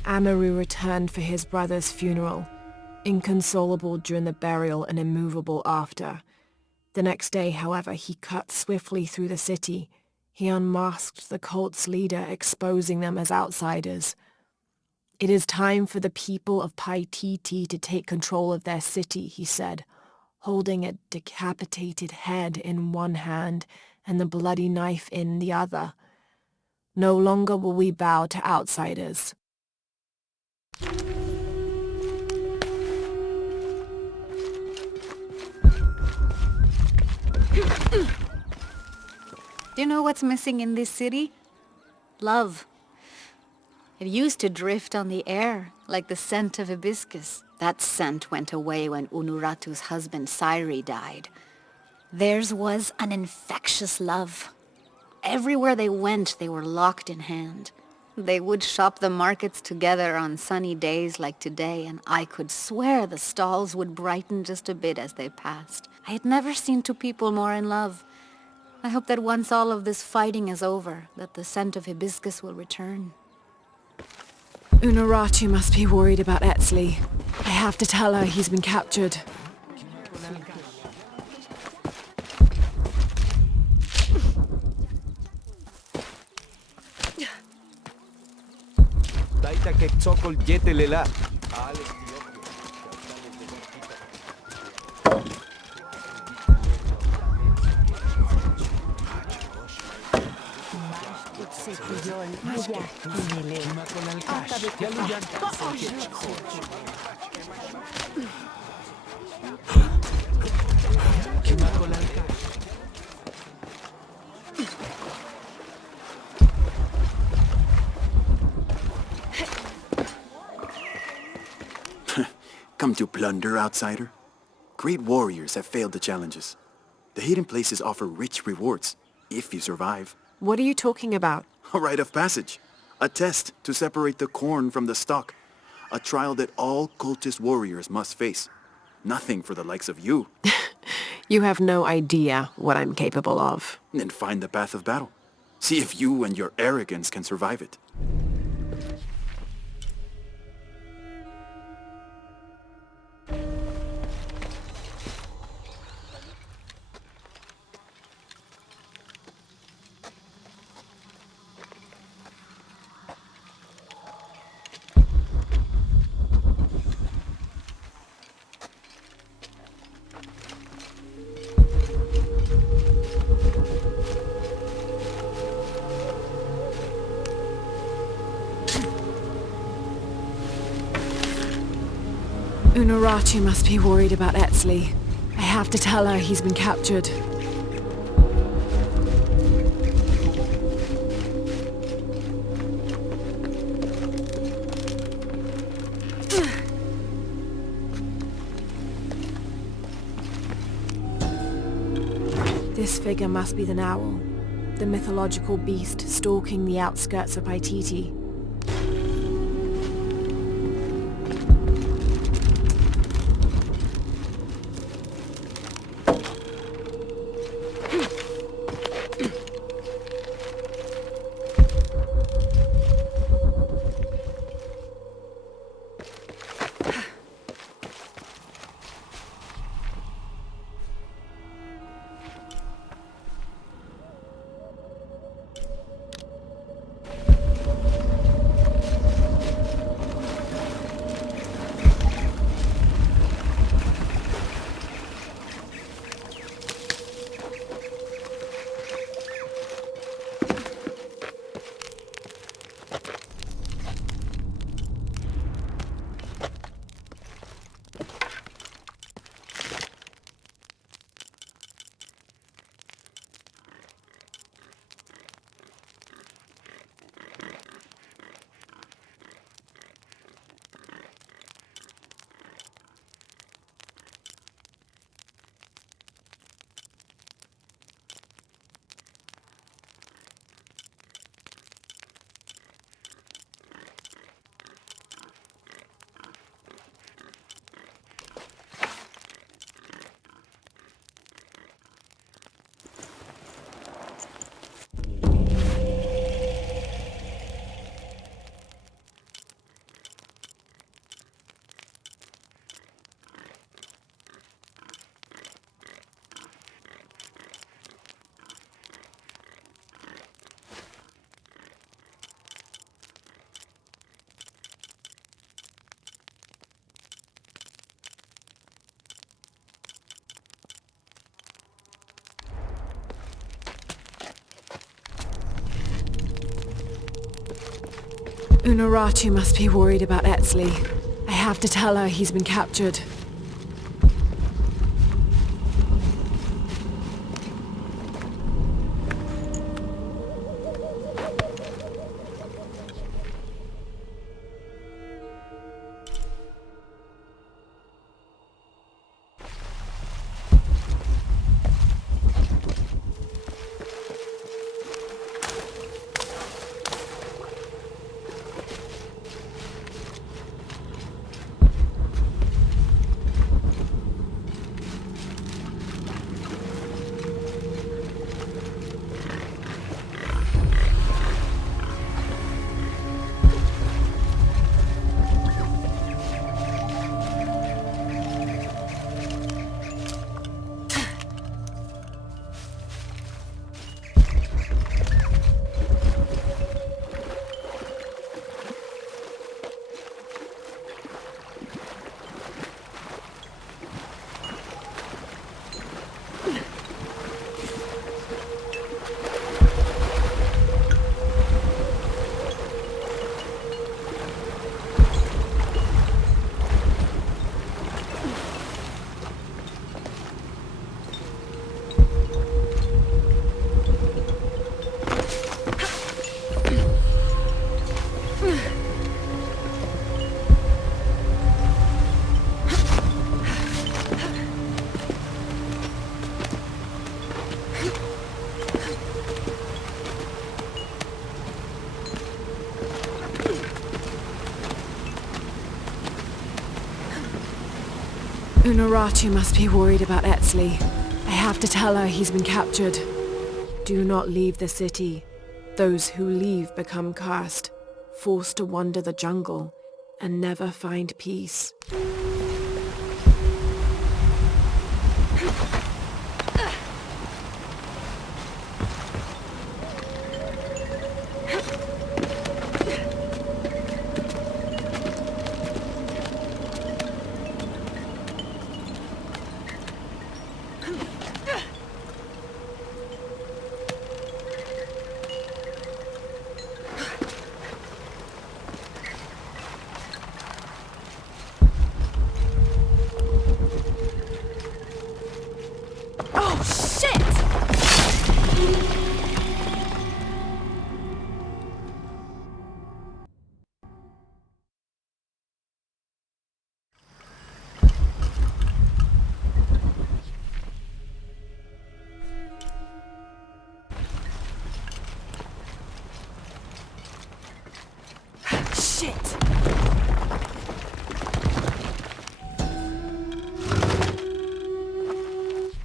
Amaru returned for his brother's funeral, inconsolable during the burial and immovable after. The next day, however, he cut swiftly through the city. He unmasked the cult's leader, exposing them as outsiders. "It is time for the people of Paititi to take control of their city," he said, holding a decapitated head in one hand and the bloody knife in the other. "No longer will we bow to outsiders." Do you know what's missing in this city? Love. It used to drift on the air, like the scent of hibiscus. That scent went away when Unuratu's husband Sairi died. Theirs was an infectious love. Everywhere they went, they were locked in hand. They would shop the markets together on sunny days like today, and I could swear the stalls would brighten just a bit as they passed. I had never seen two people more in love. I hope that once all of this fighting is over, that the scent of hibiscus will return. Unuratu must be worried about Etzli. I have to tell her he's been captured. Taita que tzokol yetelela. Come to plunder, outsider? Great warriors have failed the challenges. The hidden places offer rich rewards, if you survive. What are you talking about? A rite of passage. A test to separate the corn from the stalk. A trial that all cultist warriors must face. Nothing for the likes of you. You have no idea what I'm capable of. Then find the path of battle. See if you and your arrogance can survive it. Unuratu must be worried about Etzli. I have to tell her he's been captured. This figure must be the Owl, the mythological beast stalking the outskirts of Paititi. Unuratu must be worried about Etzli. I have to tell her he's been captured. Unuratu must be worried about Etzli. I have to tell her he's been captured. Do not leave the city. Those who leave become cursed, forced to wander the jungle, and never find peace.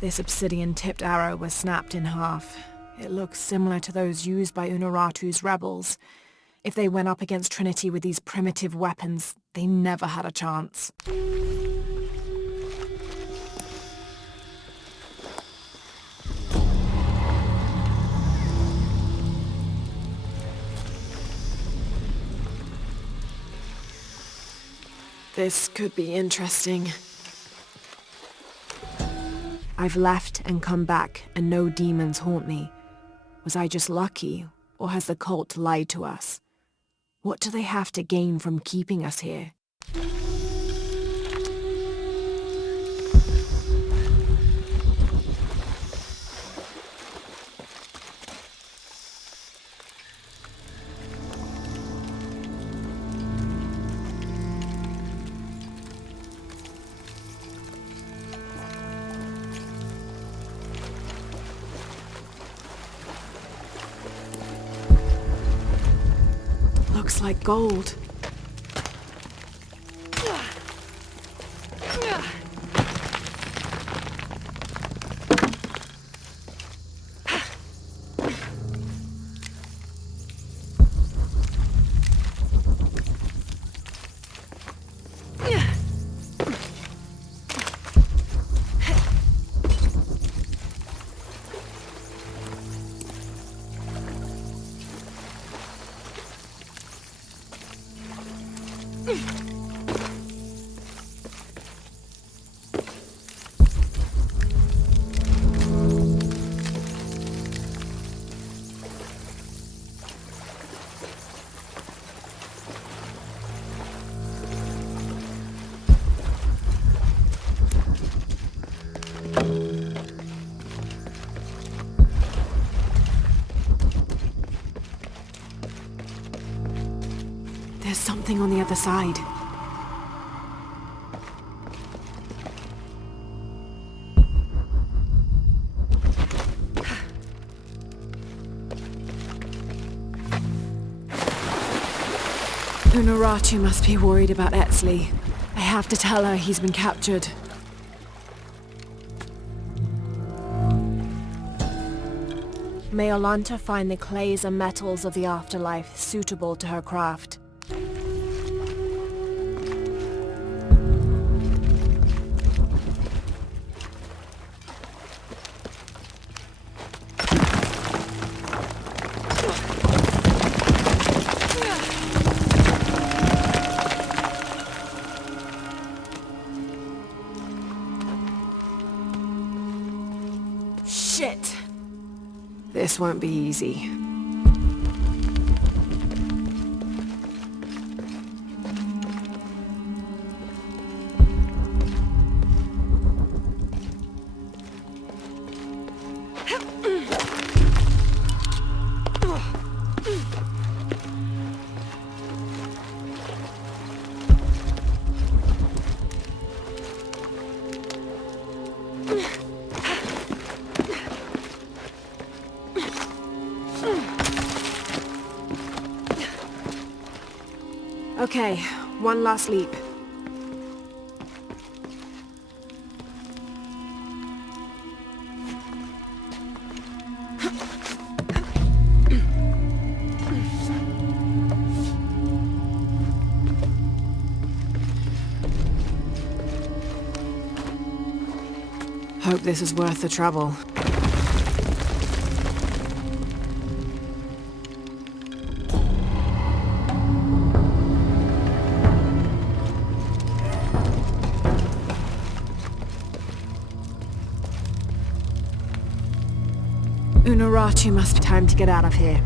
This obsidian-tipped arrow was snapped in half. It looks similar to those used by Unuratu's rebels. If they went up against Trinity with these primitive weapons, they never had a chance. This could be interesting. I've left and come back, and no demons haunt me. Was I just lucky, or has the cult lied to us? What do they have to gain from keeping us here? Looks like gold. something on the other side. Unuratu must be worried about Etzli. I have to tell her he's been captured. May Olanta find the clays and metals of the afterlife suitable to her craft. Shit! This won't be easy. Okay, one last leap. Hope this is worth the trouble. Unuratu must be time to get out of here.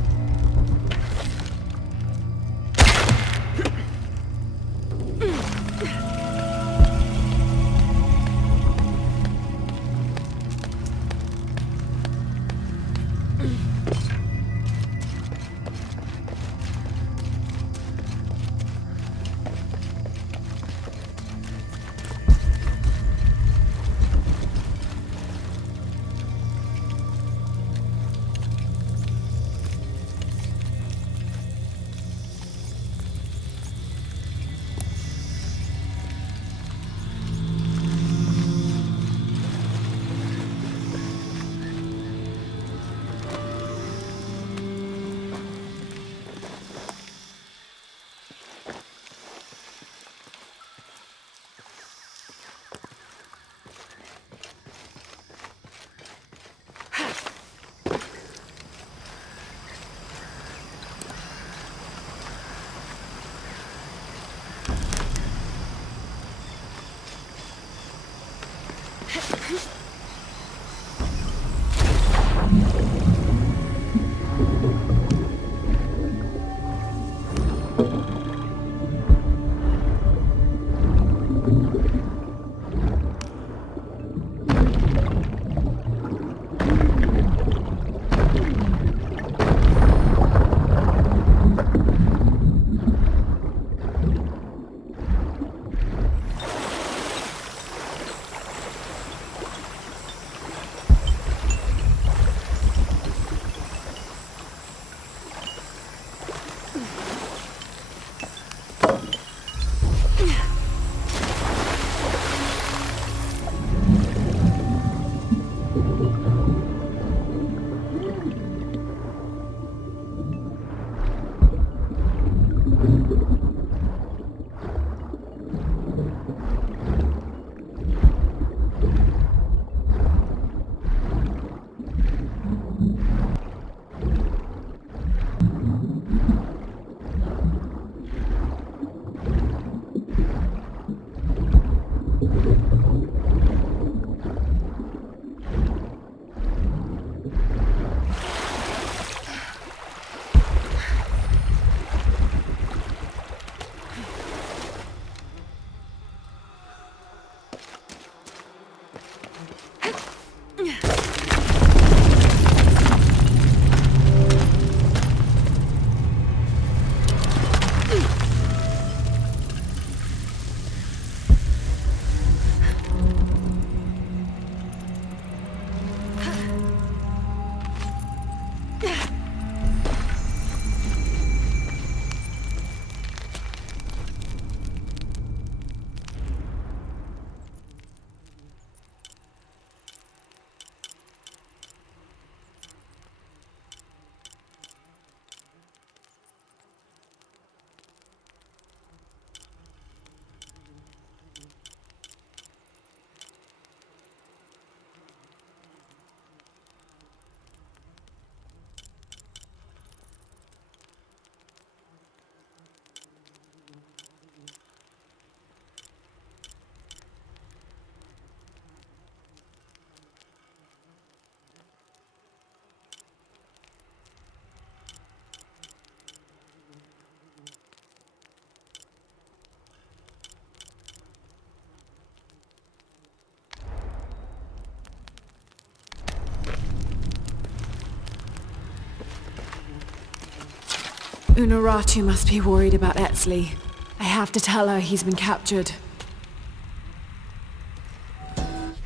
Unuratu must be worried about Etzli. I have to tell her he's been captured.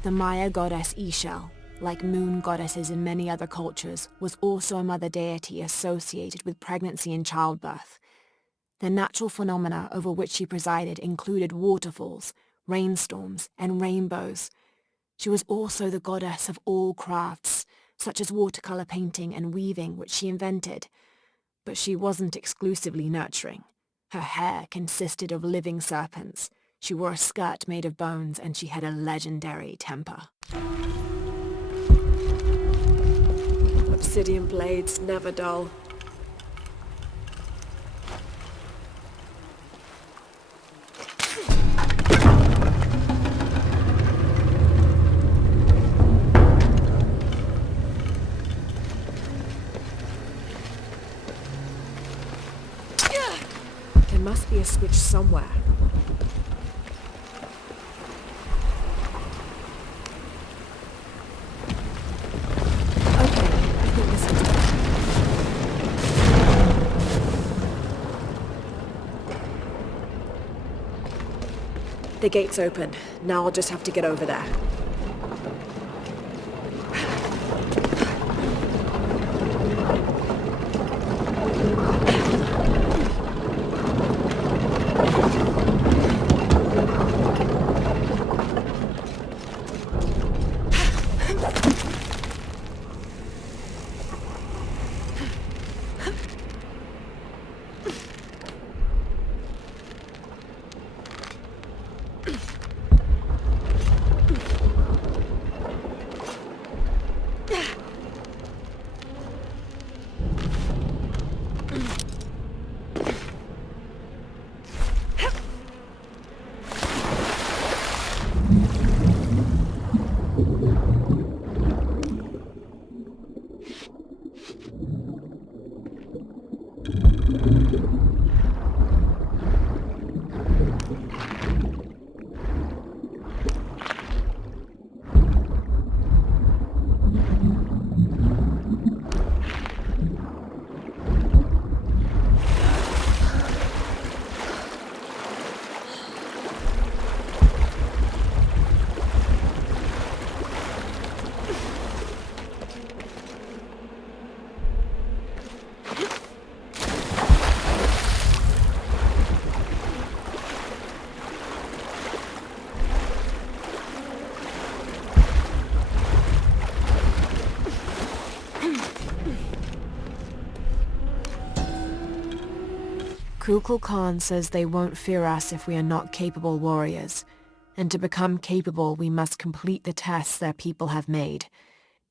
The Maya goddess Ishel, like moon goddesses in many other cultures, was also a mother deity associated with pregnancy and childbirth. The natural phenomena over which she presided included waterfalls, rainstorms, and rainbows. She was also the goddess of all crafts, such as watercolor painting and weaving, which she invented. But she wasn't exclusively nurturing. Her hair consisted of living serpents. She wore a skirt made of bones, and she had a legendary temper. Obsidian blades, never dull. There must be a switch somewhere. Okay, I think this is it. The gate's open. Now I'll just have to get over there. Kukulkan says they won't fear us if we are not capable warriors, and to become capable we must complete the tests their people have made.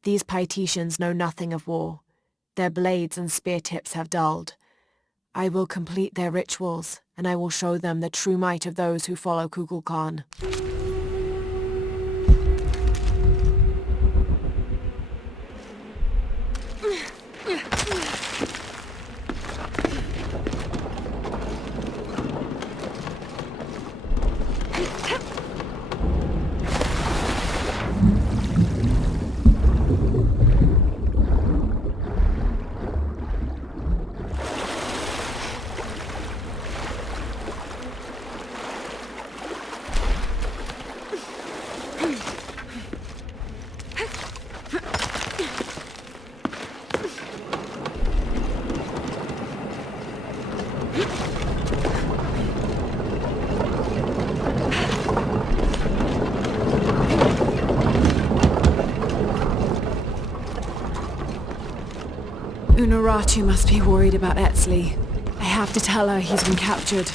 These Paititians know nothing of war. Their blades and spear tips have dulled. I will complete their rituals, and I will show them the true might of those who follow Kukulkan. Unuratu must be worried about Etzli. I have to tell her he's been captured.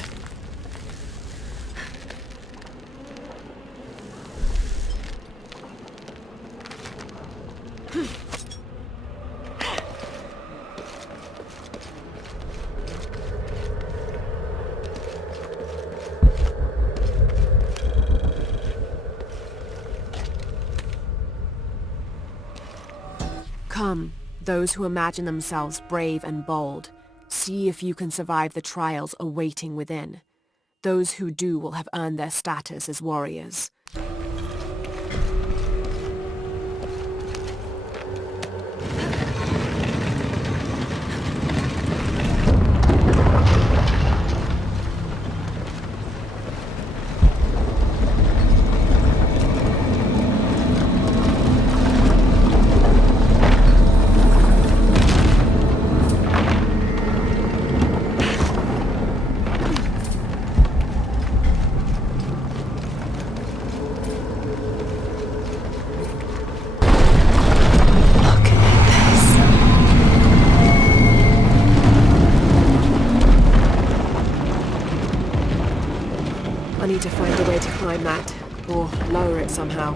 Come, those who imagine themselves brave and bold, see if you can survive the trials awaiting within. Those who do will have earned their status as warriors. Or lower it somehow.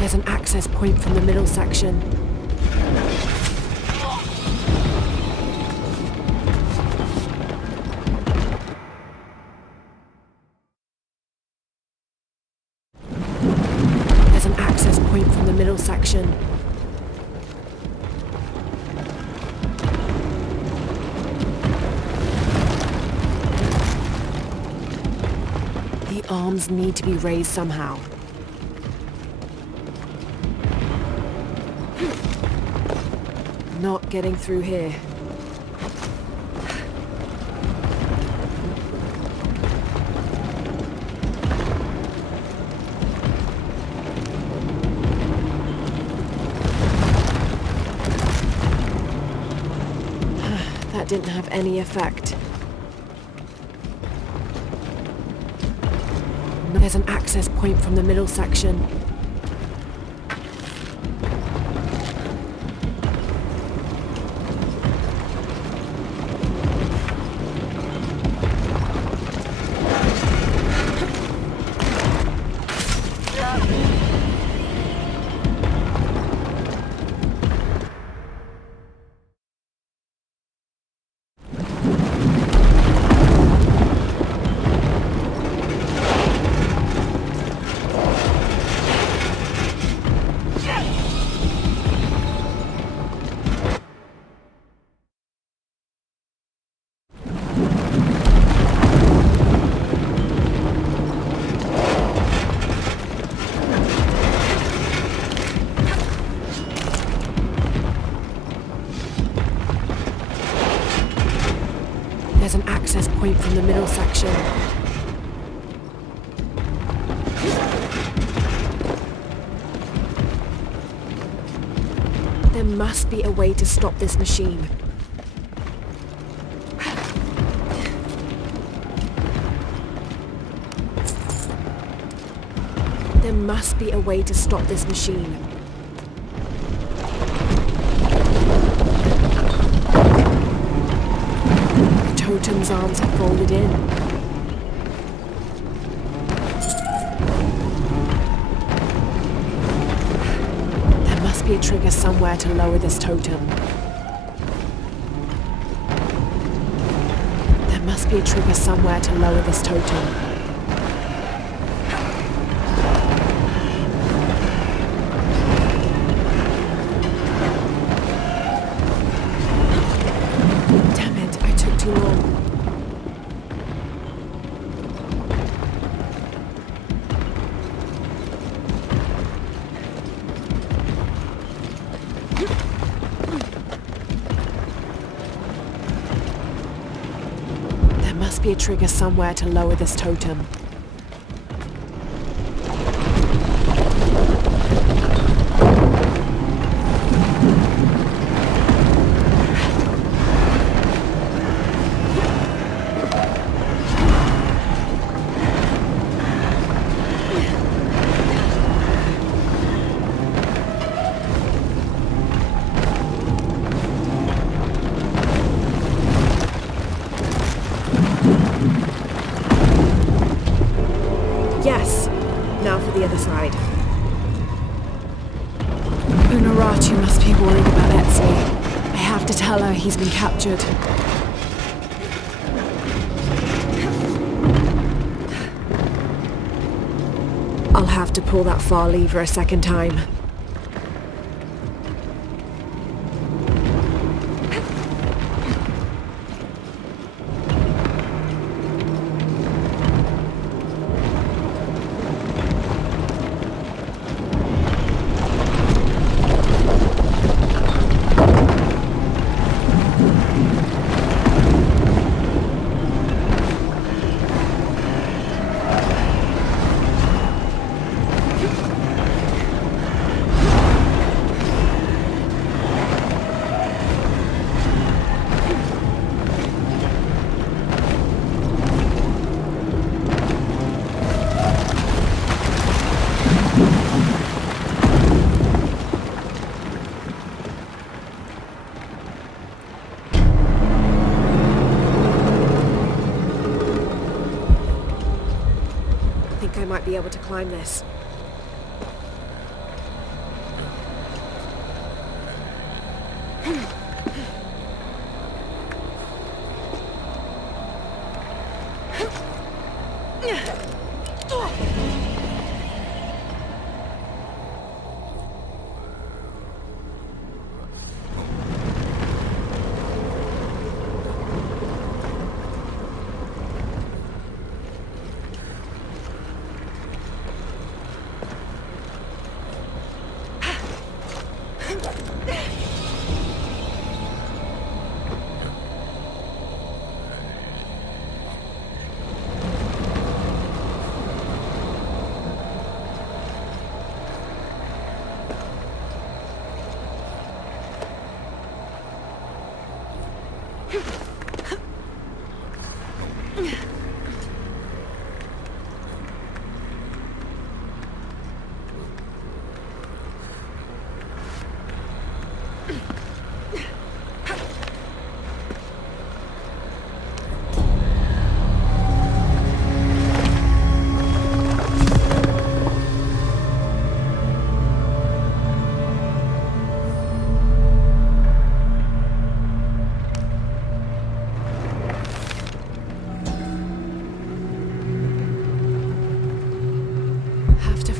There's an access point from the middle section. There's an access point from the middle section. The arms need to be raised somehow. Not getting through here. That didn't have any effect. There's an access point from the middle section. There's an access point from the middle section. There must be a way to stop this machine. There must be a way to stop this machine. Totem's arms are folded in. There must be a trigger somewhere to lower this totem. There must be a trigger somewhere to lower this totem. Be a trigger somewhere to lower this totem. The other side. Unuratu must be worried about Etsy. I have to tell her he's been captured. I'll have to pull that far lever a second time. think I might be able to climb this.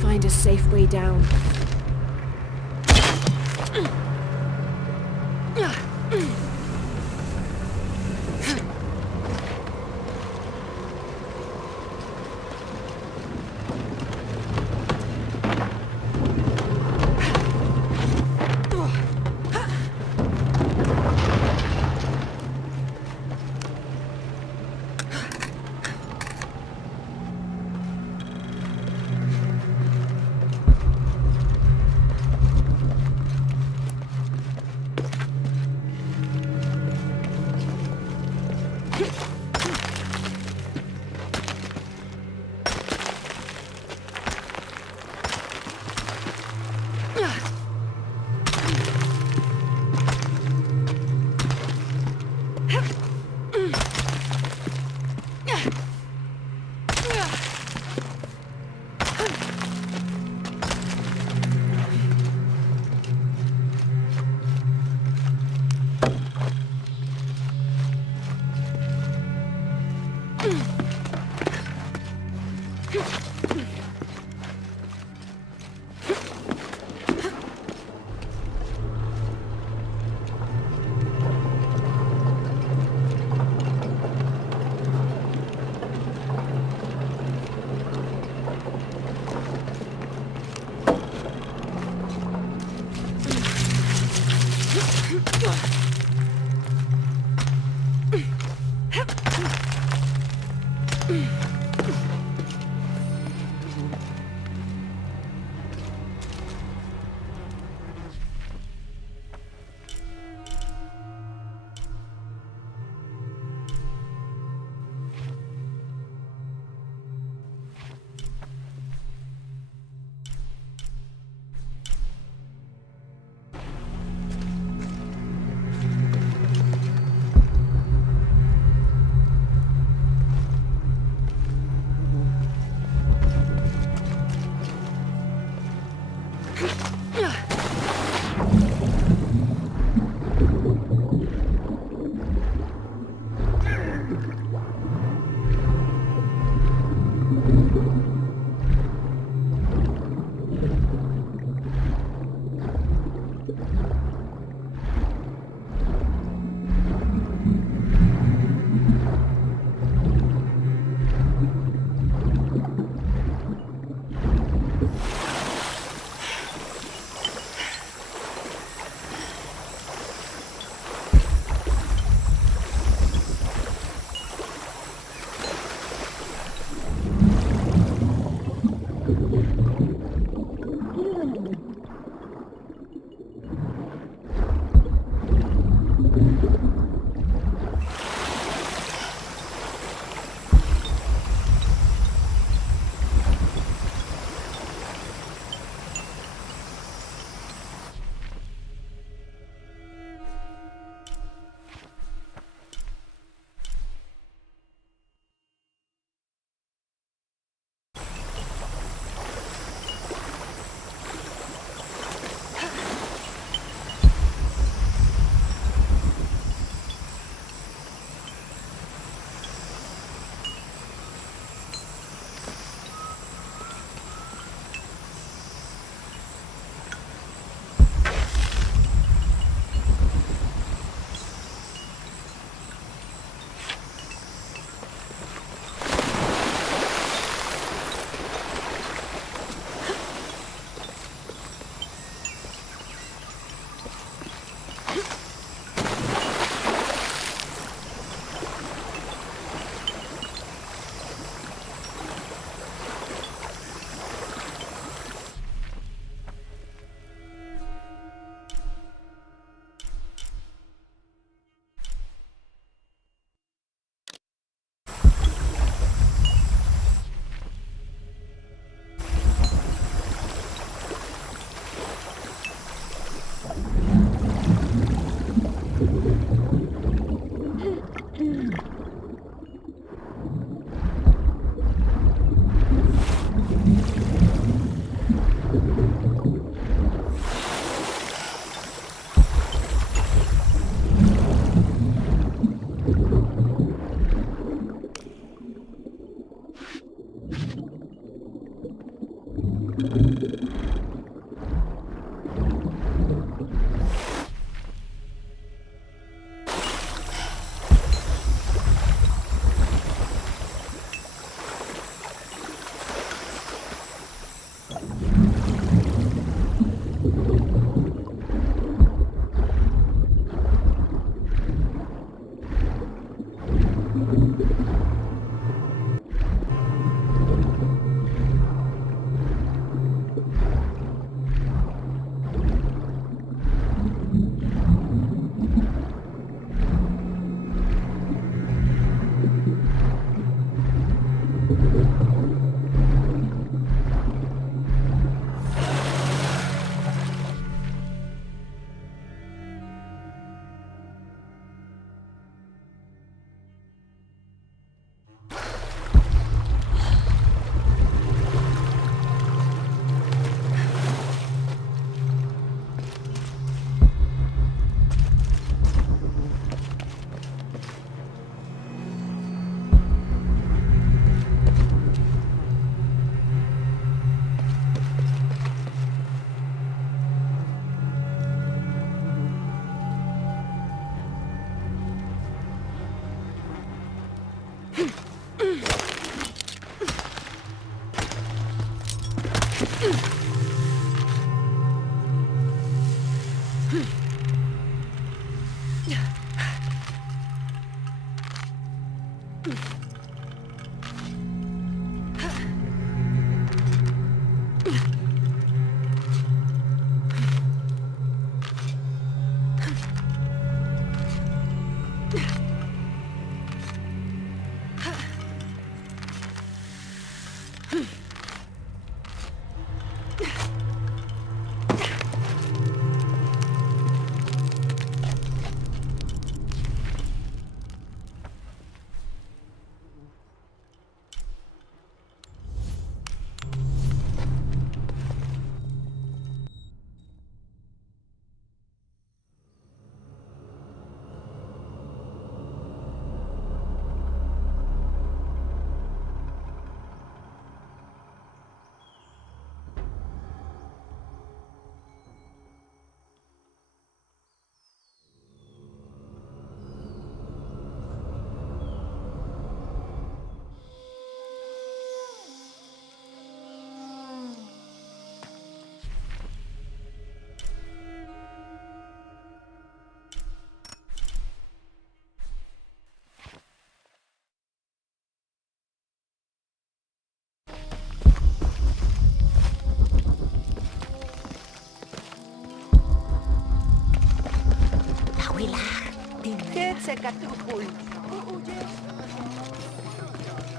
Find a safe way down.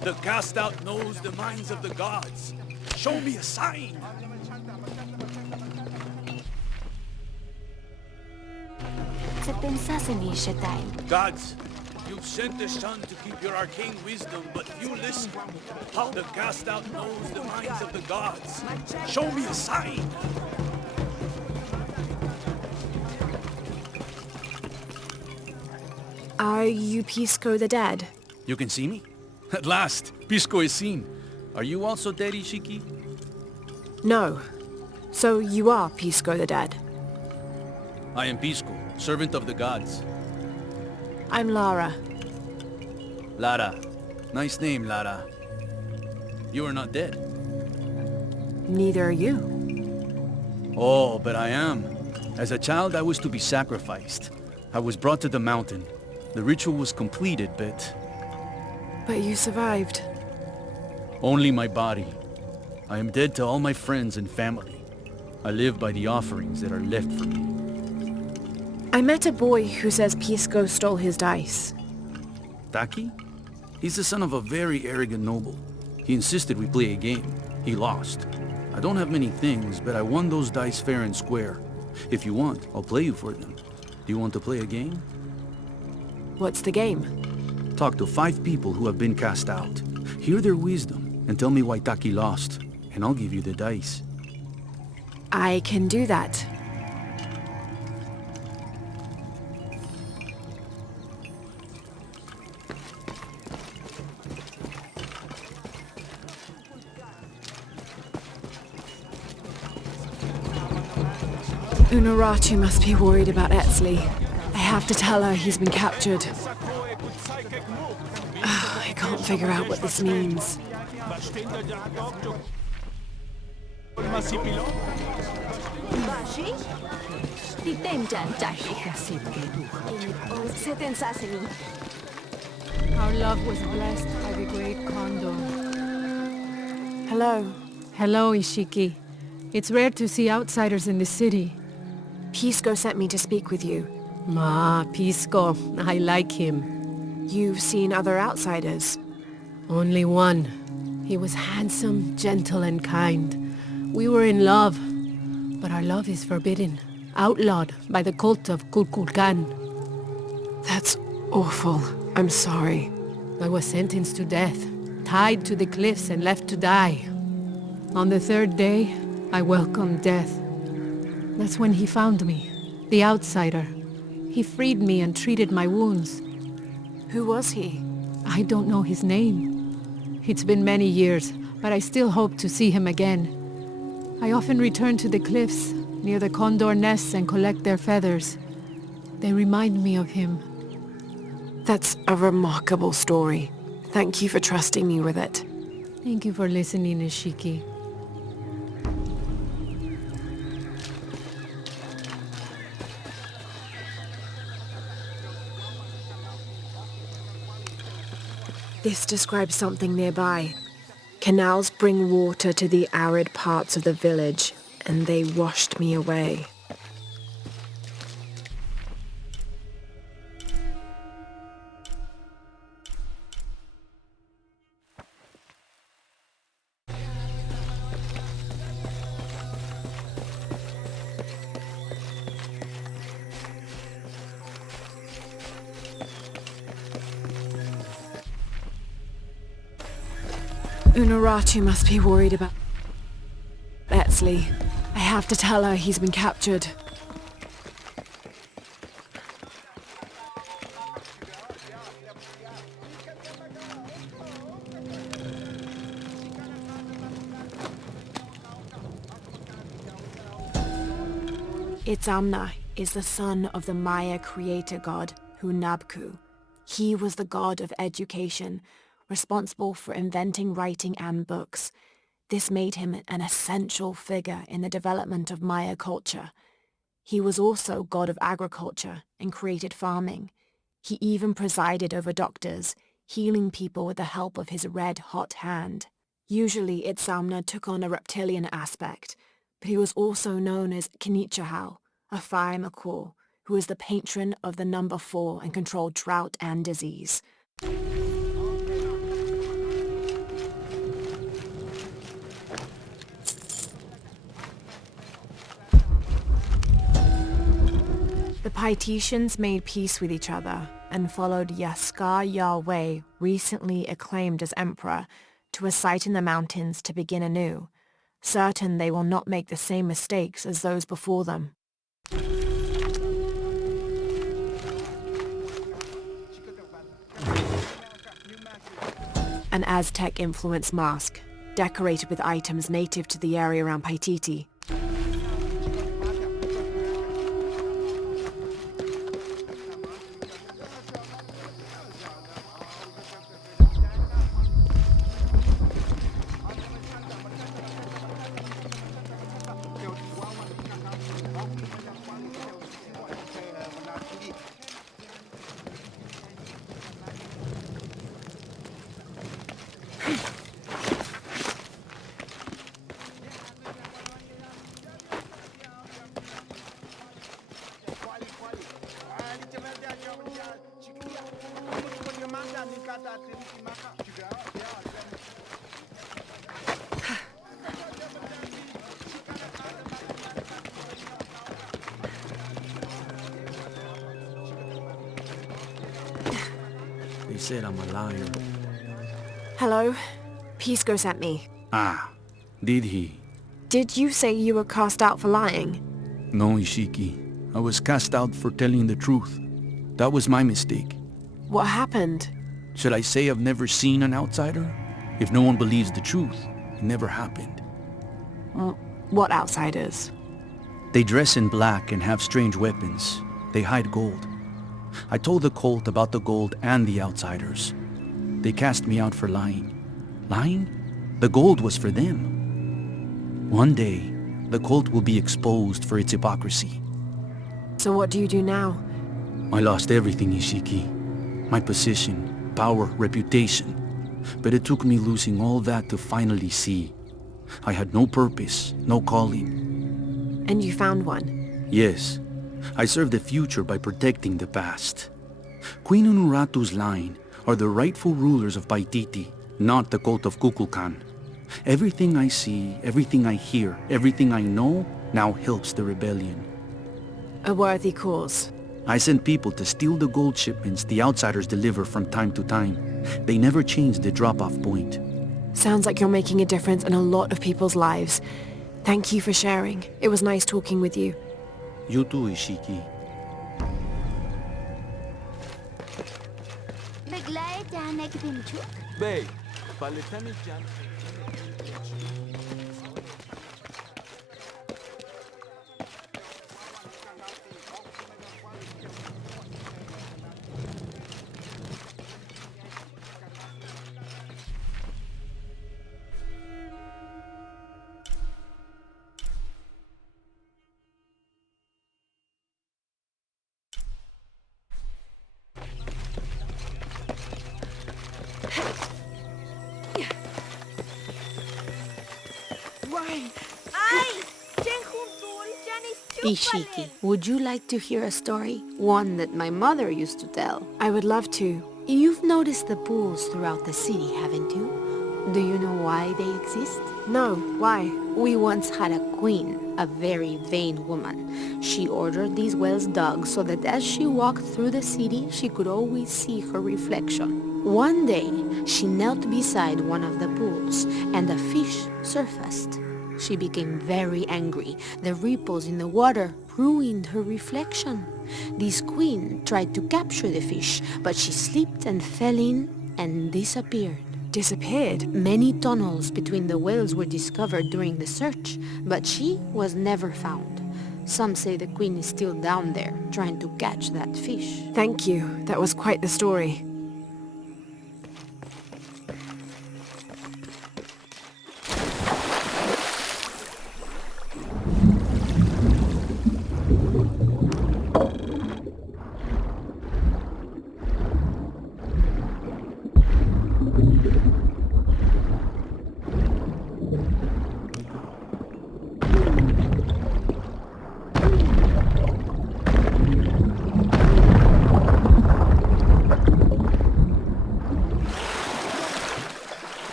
The cast out knows the minds of the gods. Show me a sign. Gods, you've sent the sun to keep your arcane wisdom, but few listen. The cast out knows the minds of the gods. Show me a sign. Are you Pisco the Dead? You can see me? At last, Pisco is seen. Are you also dead, Ishiki? No. So you are Pisco the Dead? I am Pisco, servant of the gods. I'm Lara. Lara. Nice name, Lara. You are not dead. Neither are you. Oh, but I am. As a child, I was to be sacrificed. I was brought to the mountain. The ritual was completed, but... But you survived. Only my body. I am dead to all my friends and family. I live by the offerings that are left for me. I met a boy who says Pisco stole his dice. Taki? He's the son of a very arrogant noble. He insisted we play a game. He lost. I don't have many things, but I won those dice fair and square. If you want, I'll play you for them. Do you want to play a game? What's the game? Talk to 5 people who have been cast out. Hear their wisdom and tell me why Taki lost, and I'll give you the dice. I can do that. Unuratu must be worried about Etzli. I have to tell her he's been captured. I can't figure out what this means. Our love was blessed by the great Kondo. Hello. Hello, Ishiki. It's rare to see outsiders in the city. Pisco sent me to speak with you. Pisco. I like him. You've seen other outsiders? Only one. He was handsome, gentle, and kind. We were in love, but our love is forbidden, outlawed by the cult of Kukulkan. That's awful. I'm sorry. I was sentenced to death, tied to the cliffs and left to die. On the third day, I welcomed death. That's when he found me, the outsider. He freed me and treated my wounds. Who was he? I don't know his name. It's been many years, but I still hope to see him again. I often return to the cliffs, near the condor nests, and collect their feathers. They remind me of him. That's a remarkable story. Thank you for trusting me with it. Thank you for listening, Ishiki. This describes something nearby. Canals bring water to the arid parts of the village, and they washed me away. Unuratu must be worried about Etsley. I have to tell her he's been captured. Itzamna is the son of the Maya creator god, Hunabku. He was the god of education, responsible for inventing writing and books. This made him an essential figure in the development of Maya culture. He was also god of agriculture and created farming. He even presided over doctors, healing people with the help of his red-hot hand. Usually Itzamna took on a reptilian aspect, but he was also known as Kinichahau, a fire macaw, who was the patron of the number 4 and controlled drought and disease. The Paititians made peace with each other and followed Yaskar Yahweh, recently acclaimed as emperor, to a site in the mountains to begin anew, certain they will not make the same mistakes as those before them. An Aztec-influenced mask, decorated with items native to the area around Paititi. They said I'm a liar. Hello? Pisco sent me. Ah, did he? Did you say you were cast out for lying? No, Ishiki. I was cast out for telling the truth. That was my mistake. What happened? Should I say I've never seen an outsider? If no one believes the truth, it never happened. What outsiders? They dress in black and have strange weapons. They hide gold. I told the cult about the gold and the outsiders. They cast me out for lying. Lying? The gold was for them. One day, the cult will be exposed for its hypocrisy. So what do you do now? I lost everything, Ishiki. My position, power, reputation. But it took me losing all that to finally see. I had no purpose, no calling. And you found one? Yes. I serve the future by protecting the past. Queen Unuratu's line are the rightful rulers of Paititi, not the cult of Kukulkan. Everything I see, everything I hear, everything I know now helps the rebellion. A worthy cause. I send people to steal the gold shipments the outsiders deliver from time to time. They never change the drop-off point. Sounds like you're making a difference in a lot of people's lives. Thank you for sharing. It was nice talking with you. You too, Ishiki. Bey, paletani dyan. Ishiki, would you like to hear a story? One that my mother used to tell. I would love to. You've noticed the pools throughout the city, haven't you? Do you know why they exist? No, why? We once had a queen, a very vain woman. She ordered these wells dug so that as she walked through the city, she could always see her reflection. One day, she knelt beside one of the pools, and a fish surfaced. She became very angry. The ripples in the water ruined her reflection. This queen tried to capture the fish, but she slipped and fell in and disappeared. Disappeared? Many tunnels between the wells were discovered during the search, but she was never found. Some say the queen is still down there, trying to catch that fish. Thank you. That was quite the story.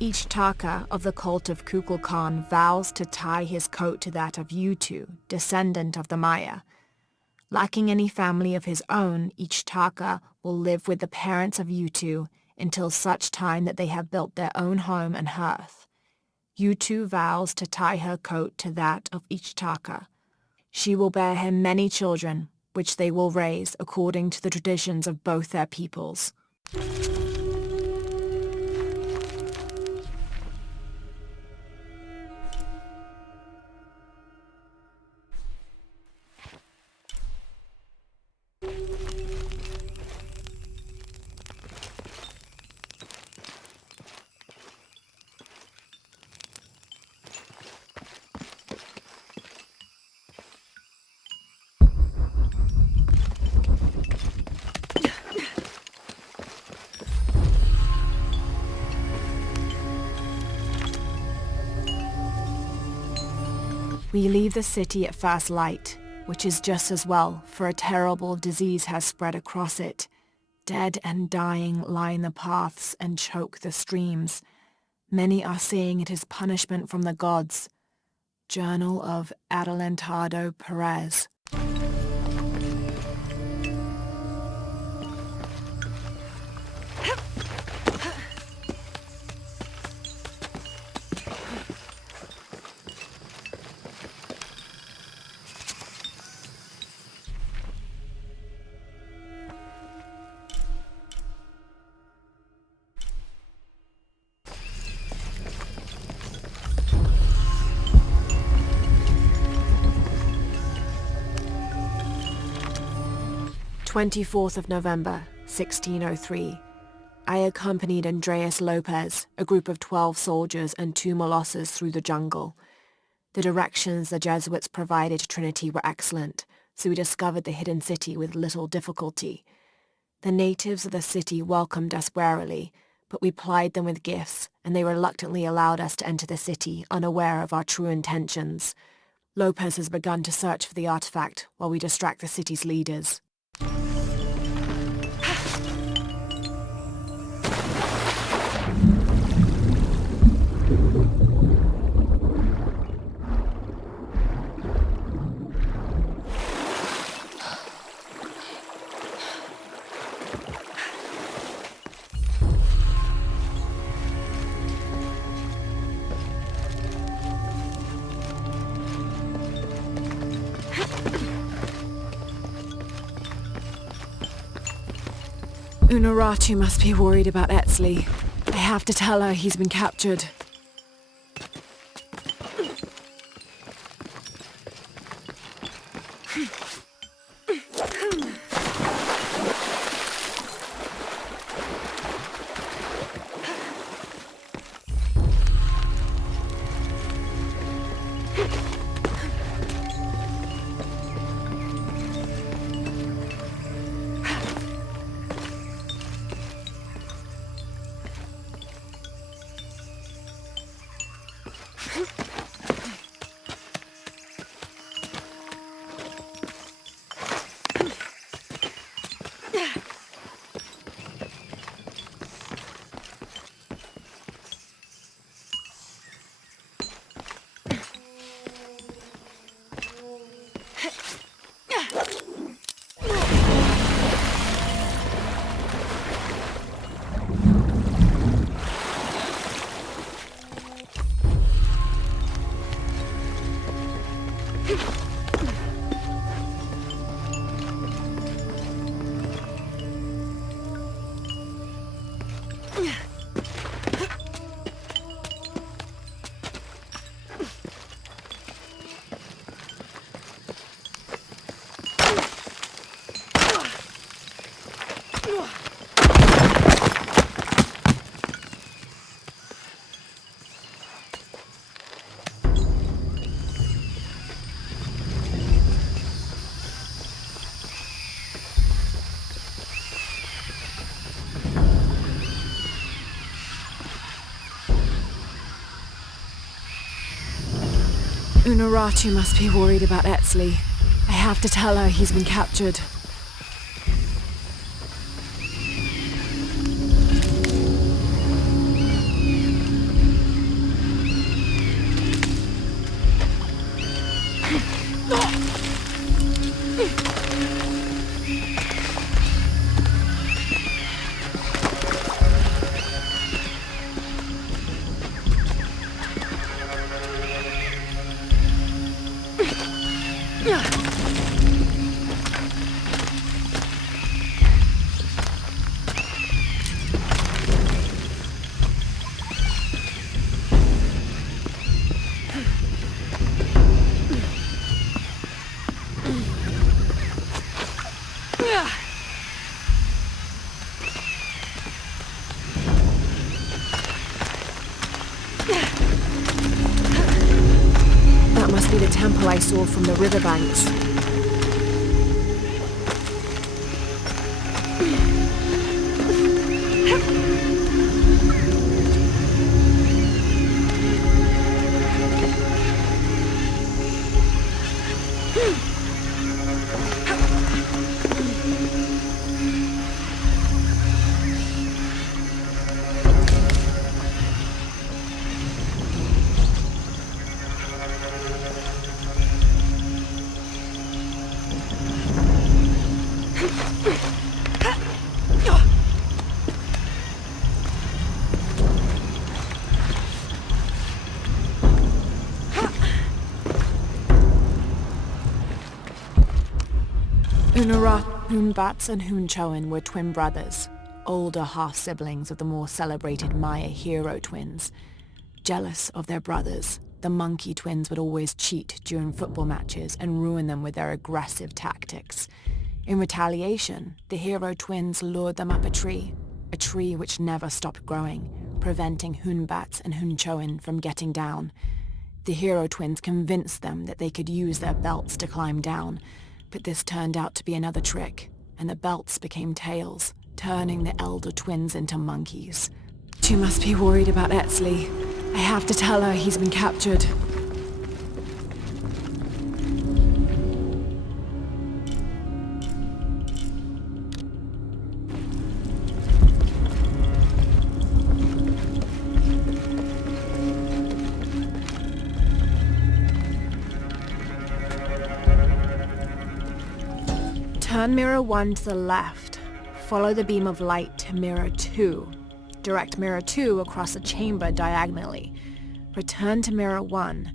Each Taka of the cult of Kukulkan vows to tie his coat to that of Yutu, descendant of the Maya. Lacking any family of his own, each Taka will live with the parents of Yutu until such time that they have built their own home and hearth. Yutu vows to tie her coat to that of each Taka. She will bear him many children, which they will raise according to the traditions of both their peoples. We leave the city at first light, which is just as well, for a terrible disease has spread across it. Dead and dying line the paths and choke the streams. Many are saying it is punishment from the gods. Journal of Adelantado Perez. "24th November, 1603. I accompanied Andreas Lopez, a group of 12 soldiers and 2 Molosses through the jungle. The directions the Jesuits provided to Trinity were excellent, so we discovered the hidden city with little difficulty. The natives of the city welcomed us warily, but we plied them with gifts, and they reluctantly allowed us to enter the city, unaware of our true intentions. Lopez has begun to search for the artifact while we distract the city's leaders. Unuratu must be worried about Etzli. I have to tell her he's been captured. Unuratu must be worried about Etzli. I have to tell her he's been captured. That must be the temple I saw from the riverbanks. Hunbats and Hunchoan were twin brothers, older half-siblings of the more celebrated Maya hero twins. Jealous of their brothers, the monkey twins would always cheat during football matches and ruin them with their aggressive tactics. In retaliation, the hero twins lured them up a tree which never stopped growing, preventing Hunbats and Hunchoan from getting down. The hero twins convinced them that they could use their belts to climb down, but this turned out to be another trick, and the belts became tails, turning the elder twins into monkeys. She must be worried about Etzli. I have to tell her he's been captured. Turn mirror 1 to the left. Follow the beam of light to mirror 2. Direct mirror 2 across the chamber diagonally. Return to mirror 1.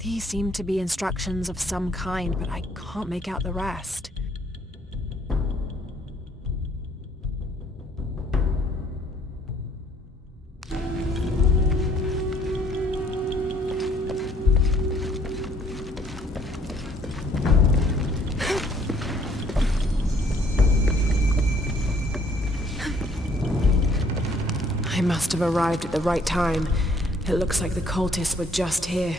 These seem to be instructions of some kind, but I can't make out the rest. I must have arrived at the right time. It looks like the cultists were just here.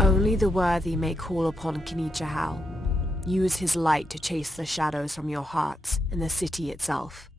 Only the worthy may call upon Kinichahal. Use his light to chase the shadows from your hearts and the city itself.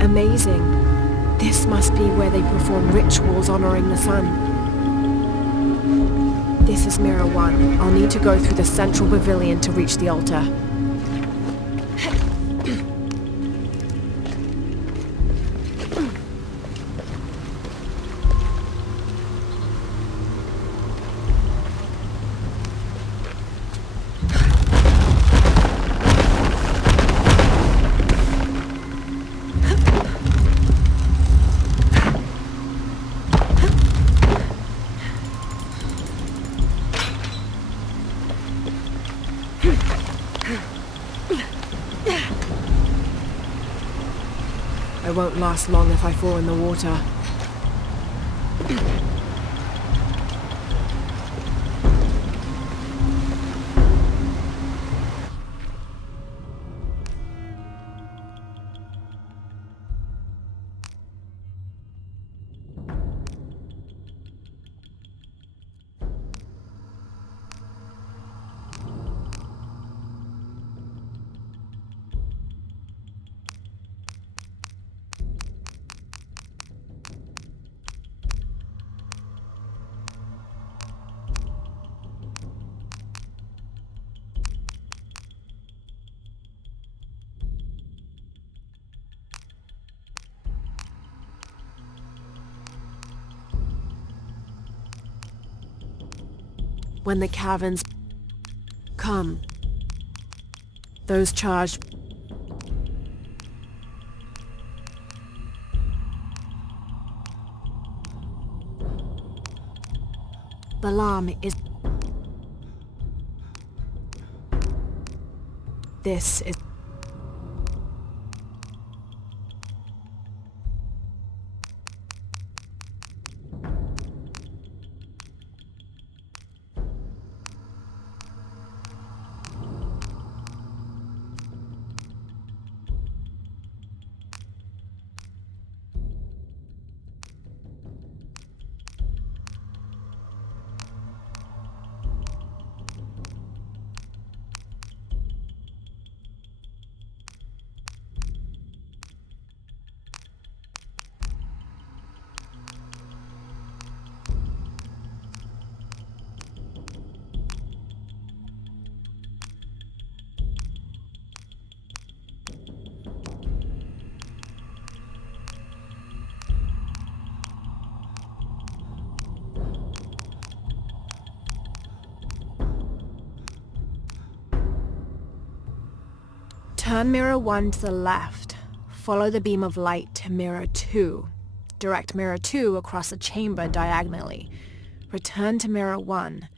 Amazing. This must be where they perform rituals honoring the sun. This is Mirror 1. I'll need to go through the central pavilion to reach the altar. I won't last long if I fall in the water. When the caverns come, those charged Balam is this is Turn mirror 1 to the left. Follow the beam of light to mirror 2. Direct mirror 2 across the chamber diagonally. Return to mirror 1.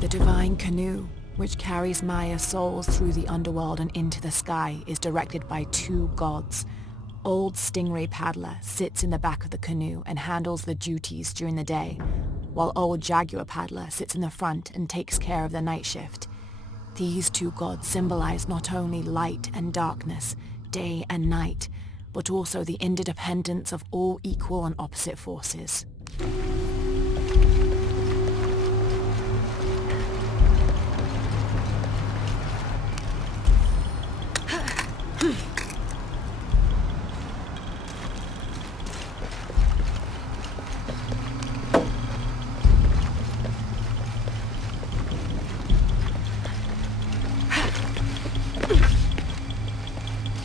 The divine canoe, which carries Maya's souls through the underworld and into the sky, is directed by 2 gods. Old Stingray Paddler sits in the back of the canoe and handles the duties during the day, while Old Jaguar Paddler sits in the front and takes care of the night shift. These 2 gods symbolize not only light and darkness, day and night, but also the interdependence of all equal and opposite forces.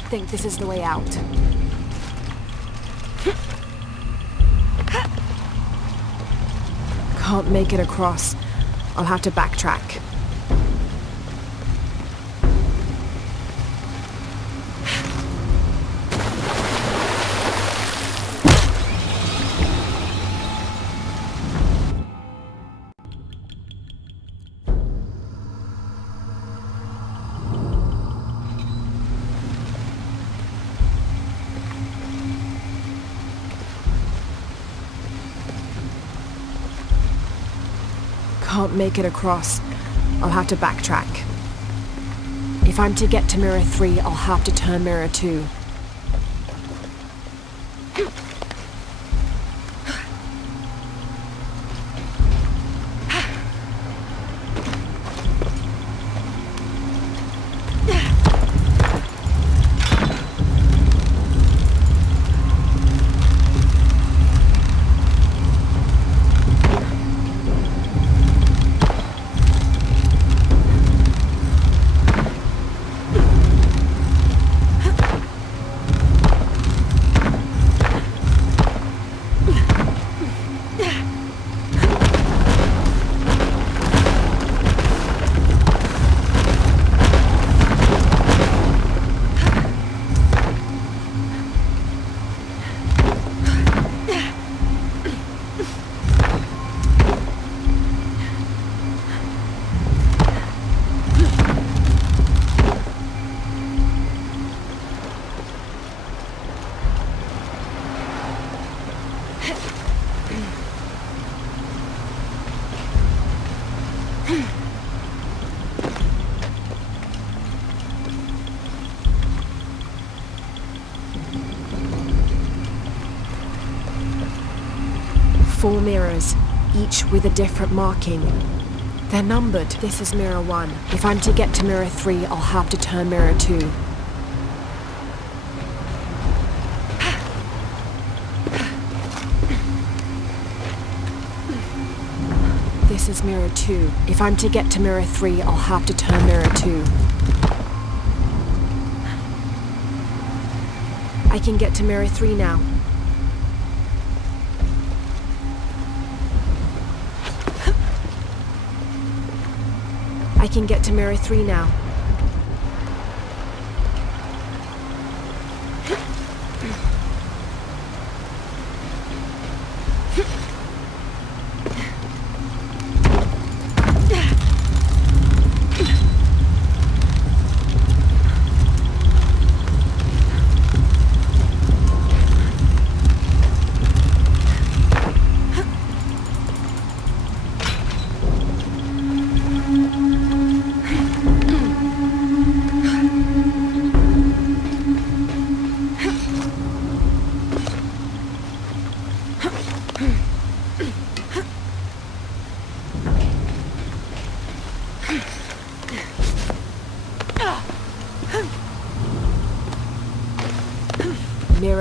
I think this is the way out. Can't make it across. I'll have to backtrack. Can't make it across. I'll have to backtrack. If I'm to get to mirror 3, I'll have to turn mirror 2. Four mirrors, each with a different marking. They're numbered. This is mirror 1. If I'm to get to mirror 3, I'll have to turn mirror 2. This is mirror 2. If I'm to get to mirror 3, I'll have to turn mirror 2. I can get to mirror 3 now. I can get to mirror 3 now.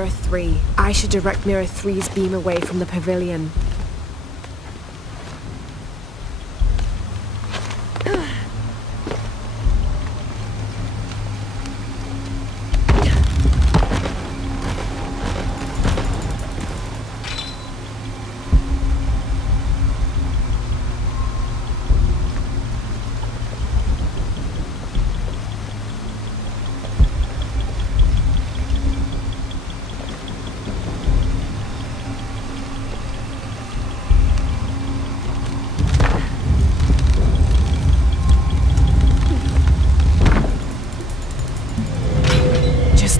Mirror 3. I should direct Mirror 3's beam away from the pavilion.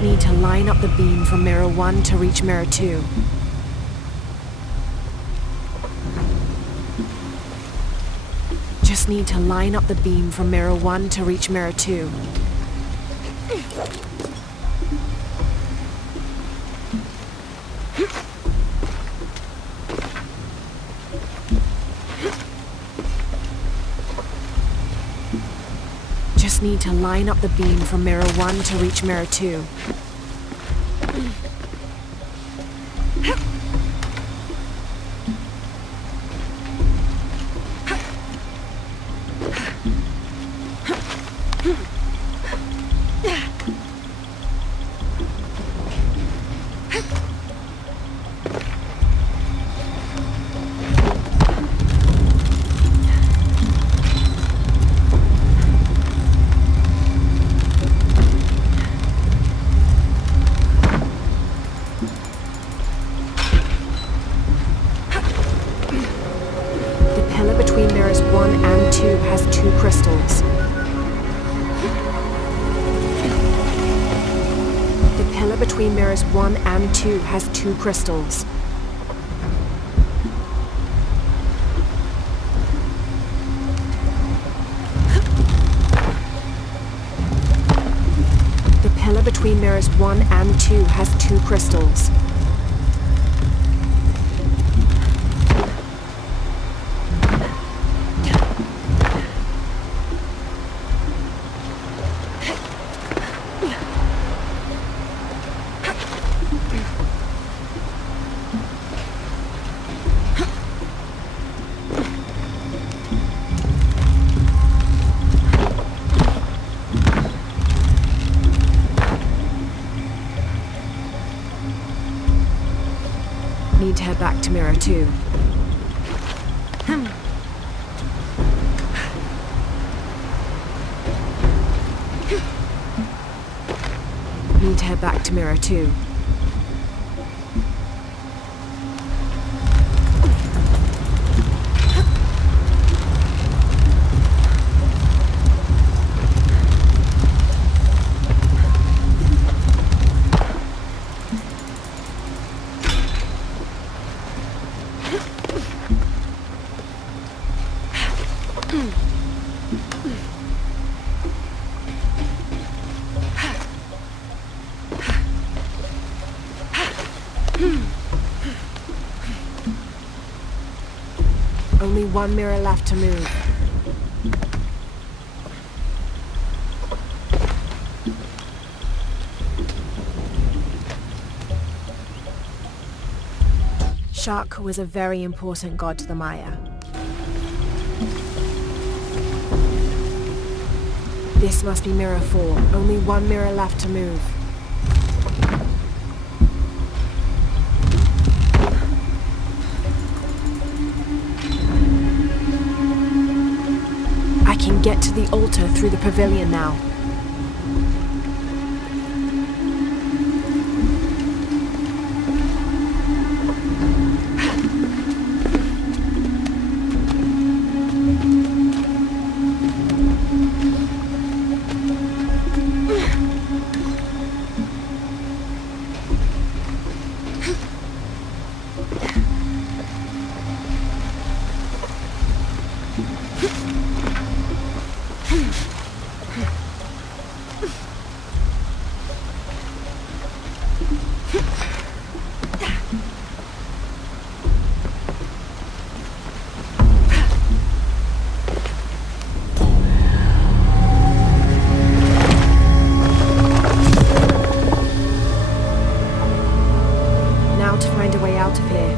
Need to line up the beam from Mirror 1 to reach Mirror 2. Just need to line up the beam from Mirror 1 to reach Mirror 2. Just need to line up the beam from Mirror 1 to reach Mirror 2. Between mirrors 1 and 2 has 2 crystals. The pillar between mirrors 1 and 2 has 2 crystals. Need to head back to Mirror 2. Need to head back to Mirror 2. Only one mirror left to move. Shark was a very important god to the Maya. This must be Mirror 4. Only one mirror left to move. I can get to the altar through the pavilion now. how to find a way out of here.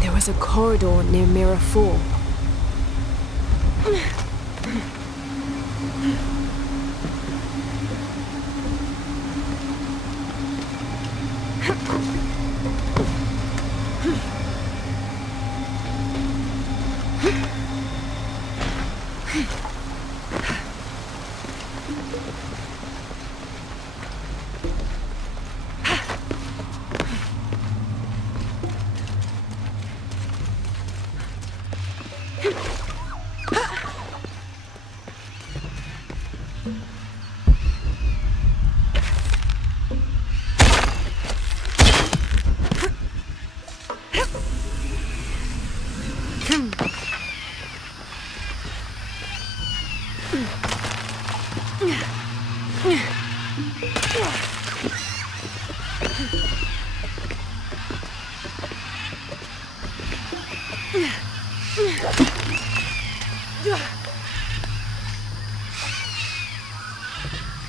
There was a corridor near Mirror 4.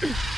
Ugh.